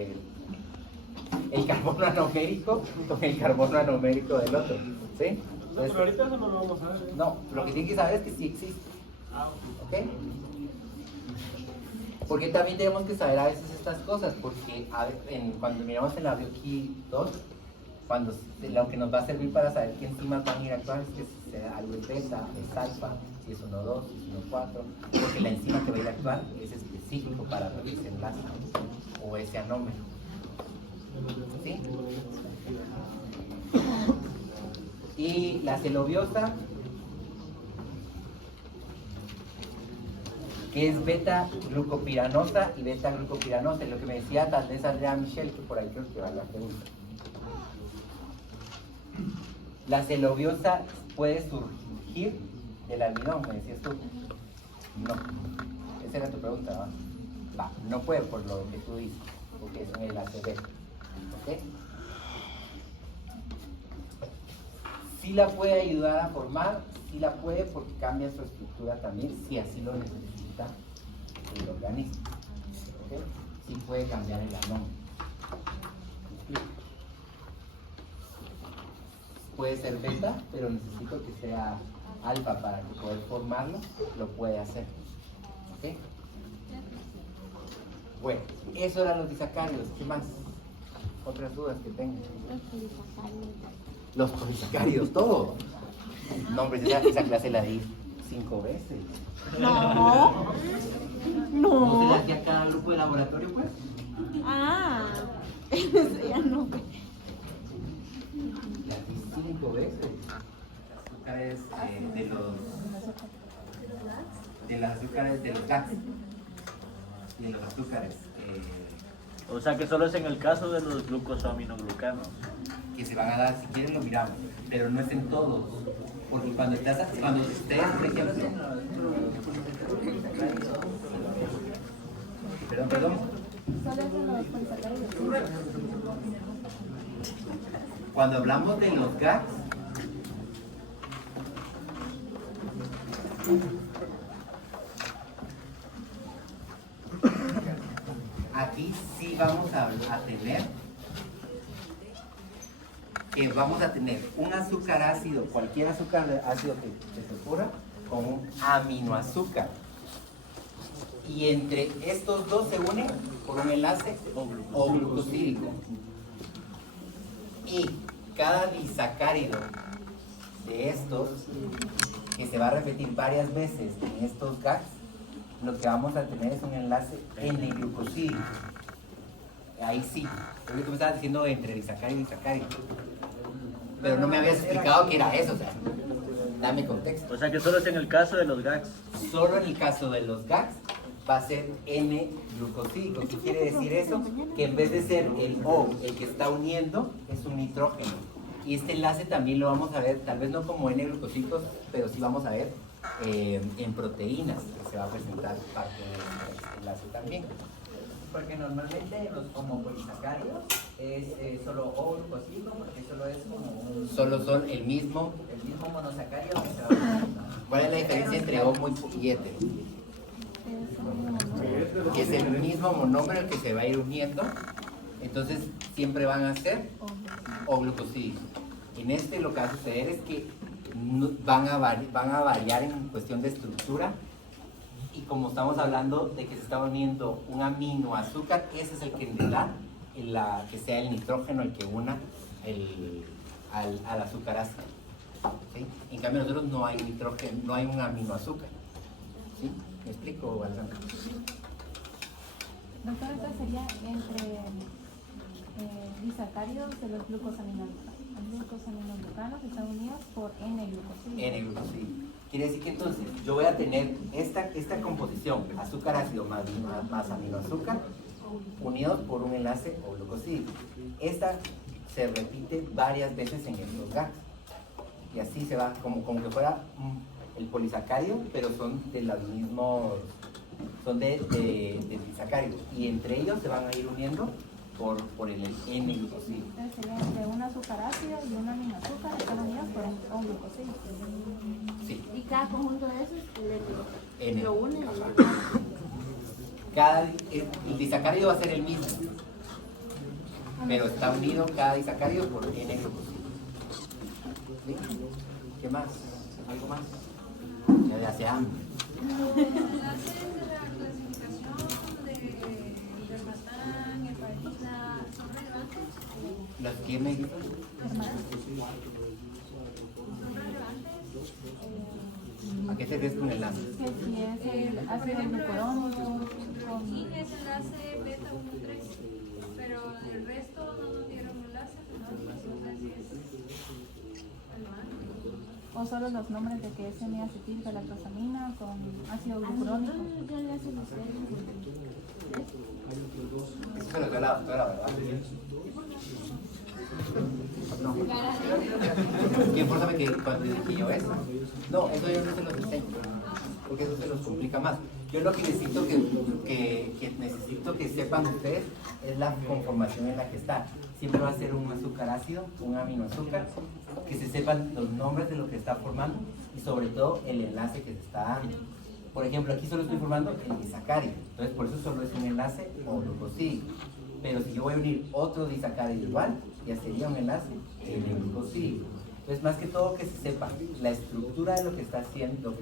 el carbono anomérico con el carbono anomérico del otro. ¿Sí? Entonces, no, pero ahorita eso no lo vamos a ver. No, lo que tienen que saber es que sí existe. Ah, ¿Ok? Porque también tenemos que saber a veces estas cosas, porque cuando miramos en la Bioquí 2, lo que nos va a servir para saber qué enzimas van a ir a actuar es que si algo es beta, es alfa, si es 1,2, si es 1,4, porque la enzima que va a ir a actuar es específico para ese enlace o ese anómero. ¿Sí? Y la celobiosa, que es beta-glucopiranosa y beta-glucopiranosa, y lo que me decía tal vez Andrea Michel, que por ahí creo que va la pregunta. La celobiosa puede surgir del almidón, me decías tú. No, esa era tu pregunta, ¿va? Va, no puede por lo que tú dices, porque es un enlace beta. ¿Ok? Sí la puede ayudar a formar, sí la puede porque cambia su estructura también, si así lo necesita el organismo. ¿Ok? Sí puede cambiar el anómero. Puede ser beta, pero necesito que sea alfa para poder formarlo, lo puede hacer. ¿Ok? Bueno, eso eran los disacáridos. ¿Qué más? Otras dudas que tengan. Los polisacáridos, todo. No, hombre, esa clase la di 5 veces. No. ¿No se la hacía cada grupo de laboratorio, pues? Ah, eso ya no. La di 5 veces. Azúcares de los azúcares de los GACS y de los azúcares. O sea que solo es en el caso de los glucosaminoglucanos. Que se van a dar, si quieren lo miramos, pero no es en todos. Porque cuando ustedes, por ejemplo, perdón. Solo es de los polisacáridos. Cuando hablamos de los GACS, aquí sí vamos a tener un azúcar ácido, cualquier azúcar ácido que se ocurra, con un aminoazúcar. Y entre estos dos se unen por un enlace o glucosídico. Y cada disacárido de estos, que se va a repetir varias veces en estos GACs, lo que vamos a tener es un enlace N-glucosídico. Ahí sí, es lo que me estabas diciendo entre disacárido y disacárido. Pero no me habías explicado qué era eso, o sea, dame contexto. O sea que solo es en el caso de los GACs. Solo en el caso de los GACs va a ser N-glucosídico. ¿Qué quiere decir eso? Que en vez de ser el O, el que está uniendo, es un nitrógeno. Y este enlace también lo vamos a ver, tal vez no como N-glucosídicos, pero sí vamos a ver en proteínas, que se va a presentar parte de este enlace también. Porque normalmente los homopolisacáridos es solo O-glucosídico, porque solo es como un... Solo son el mismo monosacárido que se va a... ¿Cuál es la diferencia entre homo y hetero? Que es el mismo monómero el que se va a ir uniendo, entonces siempre van a ser O-glucosídicos. En este lo que va a suceder es que van a variar en cuestión de estructura, y como estamos hablando de que se está uniendo un aminoazúcar, ese es el que le da que sea el nitrógeno el que una al azúcar ácido. ¿Sí? En cambio nosotros no hay nitrógeno, no hay un aminoazúcar. ¿Sí? ¿Me explico, Alejandra? Doctor, esto sería entre disacáridos de los glucosaminoglucanos que están unidos por N-glucosídico. N-glucosídico. Quiere decir que entonces yo voy a tener esta composición, azúcar ácido más aminoazúcar, unidos por un enlace o glucosídico. Esta se repite varias veces en estos GACs. Y así se va, como que fuera el polisacárido, pero son de los mismos, son de disacáridos. Y entre ellos se van a ir uniendo por el N-glucosídico. Entonces sería entre un azúcar ácido y un aminoazúcar que están unidos por un glucosídico. Sí. Y cada conjunto de esos N. lo une. El disacárido va a ser el mismo, pero está unido cada disacárido por N-glucosídico. ¿Sí? ¿Qué más? ¿Algo más? Ya hace hambre. Los enlaces de la clasificación ¿Qué me dices? ¿A qué te refieres con enlace? Que si es el ácido glucurónico con... Y es enlace beta 1,3, pero el resto no nos dieron enlace, no sé si es relevante. O solo los nombres de que es semiacetil galactosamina con ácido glucurónico. Eso se lo dio la doctora, ¿verdad? No. ¿Quién sabe que cuando dije yo eso? No, eso yo no se los enseño, porque eso se los complica más. Yo lo que necesito necesito que sepan ustedes es la conformación en la que está. Siempre va a ser un azúcar ácido, un aminoazúcar, que se sepan los nombres de lo que está formando y sobre todo el enlace que se está dando. Por ejemplo, aquí solo estoy formando el disacárido, entonces por eso solo es un enlace o glucosídico. Pero si yo voy a unir otro disacárido igual, ya sería un enlace el glucosídico. Entonces, más que todo que se sepa la estructura de lo que está haciendo,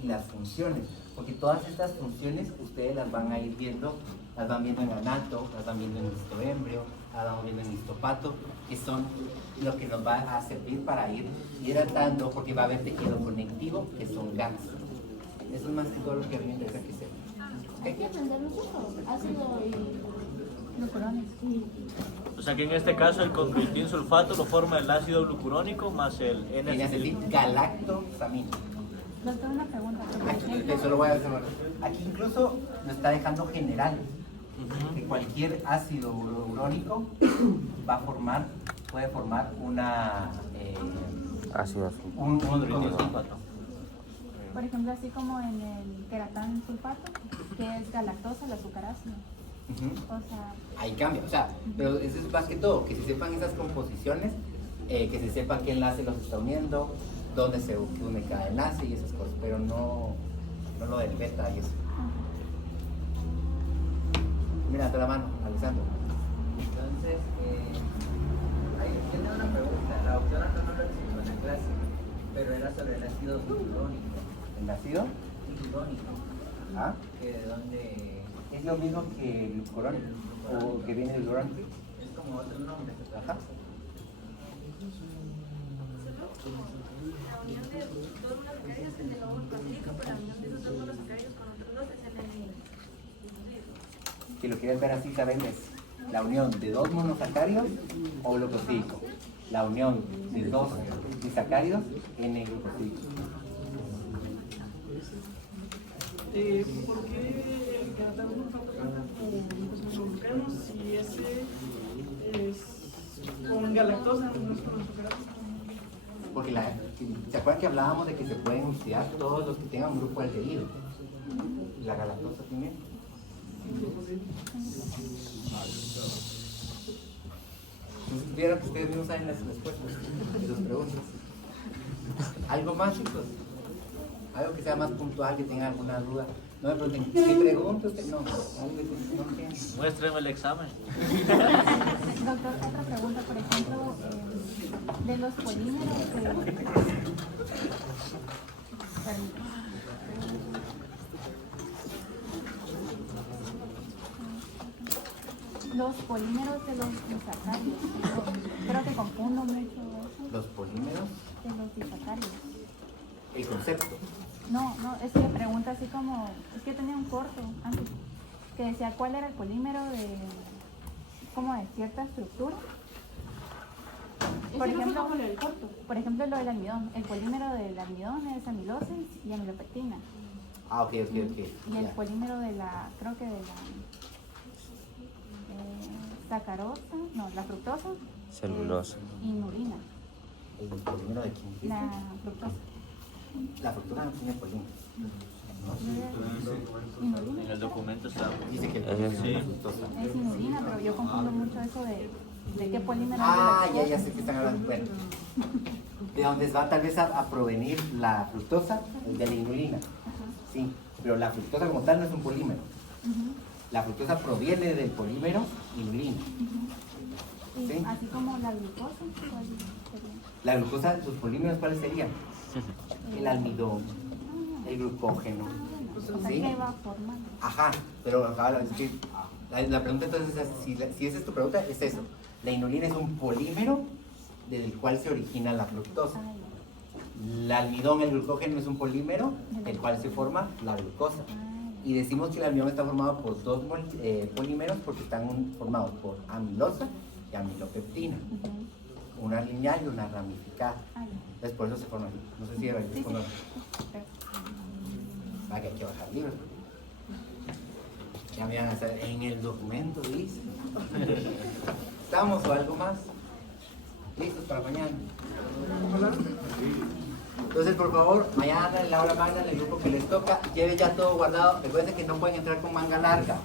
y las funciones, porque todas estas funciones ustedes las van a ir viendo, las van viendo en anato, las van viendo en histoembrio, las van viendo en histopato, que son lo que nos va a servir para ir hidratando, porque va a haber tejido conectivo, que son GANs. Eso es más que todo lo que a mí me interesa que sepan. Hay que aprenderlo todo, ácido y glucurónico. O sea que en este caso el condroitin sulfato lo forma el ácido glucurónico más el N-acetil galactosamina. Doctor, una pregunta. Eso lo voy a hacer. Aquí incluso nos está dejando general, que cualquier ácido urónico puede formar una ácido un condroitin sulfato. Por ejemplo, así como en el queratán sulfato, que es galactosa, el azúcar ácido. O sea, ahí cambia, o sea, pero eso es más que todo, que se sepan esas composiciones, que se sepan qué enlace los está uniendo, dónde se une cada enlace y esas cosas, pero no lo del beta y eso. Mira, toda la mano, Alessandro. Entonces, yo tengo una pregunta. La doctora no lo explicó en la clase, pero era sobre el ácido glucurónico. ¿El ácido? Glucurónico. ¿Ah? ¿Que de dónde? Es lo mismo que el glucurónico, o que viene del glucurónico. Es como otro nombre. Ajá. La unión de dos monosacáridos es el de lobo pacífico, pero la unión de esos dos monosacáridos con otros dos es el de... Si lo quieres ver así, saben, es la unión de dos monosacáridos o glucosídico. La unión de dos disacáridos N-glucosídico. ¿Por qué el queratán sulfato cuenta con glucanos si ese es con galactosa, no es con azúcar? Porque ¿se acuerdan que hablábamos de que se pueden oxidar todos los que tengan un grupo aldehído? La galactosa también. Si supieran que ustedes no saben las respuestas de sus preguntas. ¿Algo más, chicos? Algo que sea más puntual, que tengan alguna duda. No me pregunten, ¿qué pregunto usted? No, algo que no entiendo. Muéstreme el examen. doctor, otra pregunta, por ejemplo, de los polímeros los polímeros de los disacáridos. Creo que confundo mucho eso. ¿Los polímeros? De los disacáridos. El concepto. No, es que pregunta así como, es que tenía un corto antes, que decía cuál era el polímero de, como de cierta estructura. Por ejemplo, lo del almidón. El polímero del almidón es amilosis y amilopectina. Ah, ok. Y el polímero de la, creo que de la sacarosa, no, la fructosa. Celulosa. Inulina. ¿El polímero de quién? La fructosa. La fructosa no tiene polímero. Inulina. En el documento está. Dice que sí. Es inulina, pero yo confundo mucho eso de qué polímero Ah, es. ya sé que están hablando. Bueno, de donde va tal vez a provenir la fructosa, de la inulina. Sí, pero la fructosa como tal no es un polímero. La fructosa proviene del polímero inulina. ¿Sí? Así como la glucosa. ¿Cuál sería? La glucosa, sus polímeros, ¿cuáles serían? El almidón, el glucógeno. O sea, ¿sí? que va formando. Ajá, pero ahora es que la pregunta entonces es, si esa es tu pregunta, es eso. La inulina es un polímero del cual se origina la fructosa. El almidón, el glucógeno, es un polímero del cual se forma la glucosa. Y decimos que el almidón está formado por dos polímeros porque están formados por amilosa y amilopeptina. Una lineal y una ramificada. Entonces por eso se forma así. No sé si era el fondo. Va, que hay que bajar libros. Ya me van a hacer en el documento, dice. ¿Estamos o algo más? ¿Listos para mañana? Entonces, por favor, mañana en la hora magna, en el grupo que les toca, lleve ya todo guardado. Recuerden que no pueden entrar con manga larga.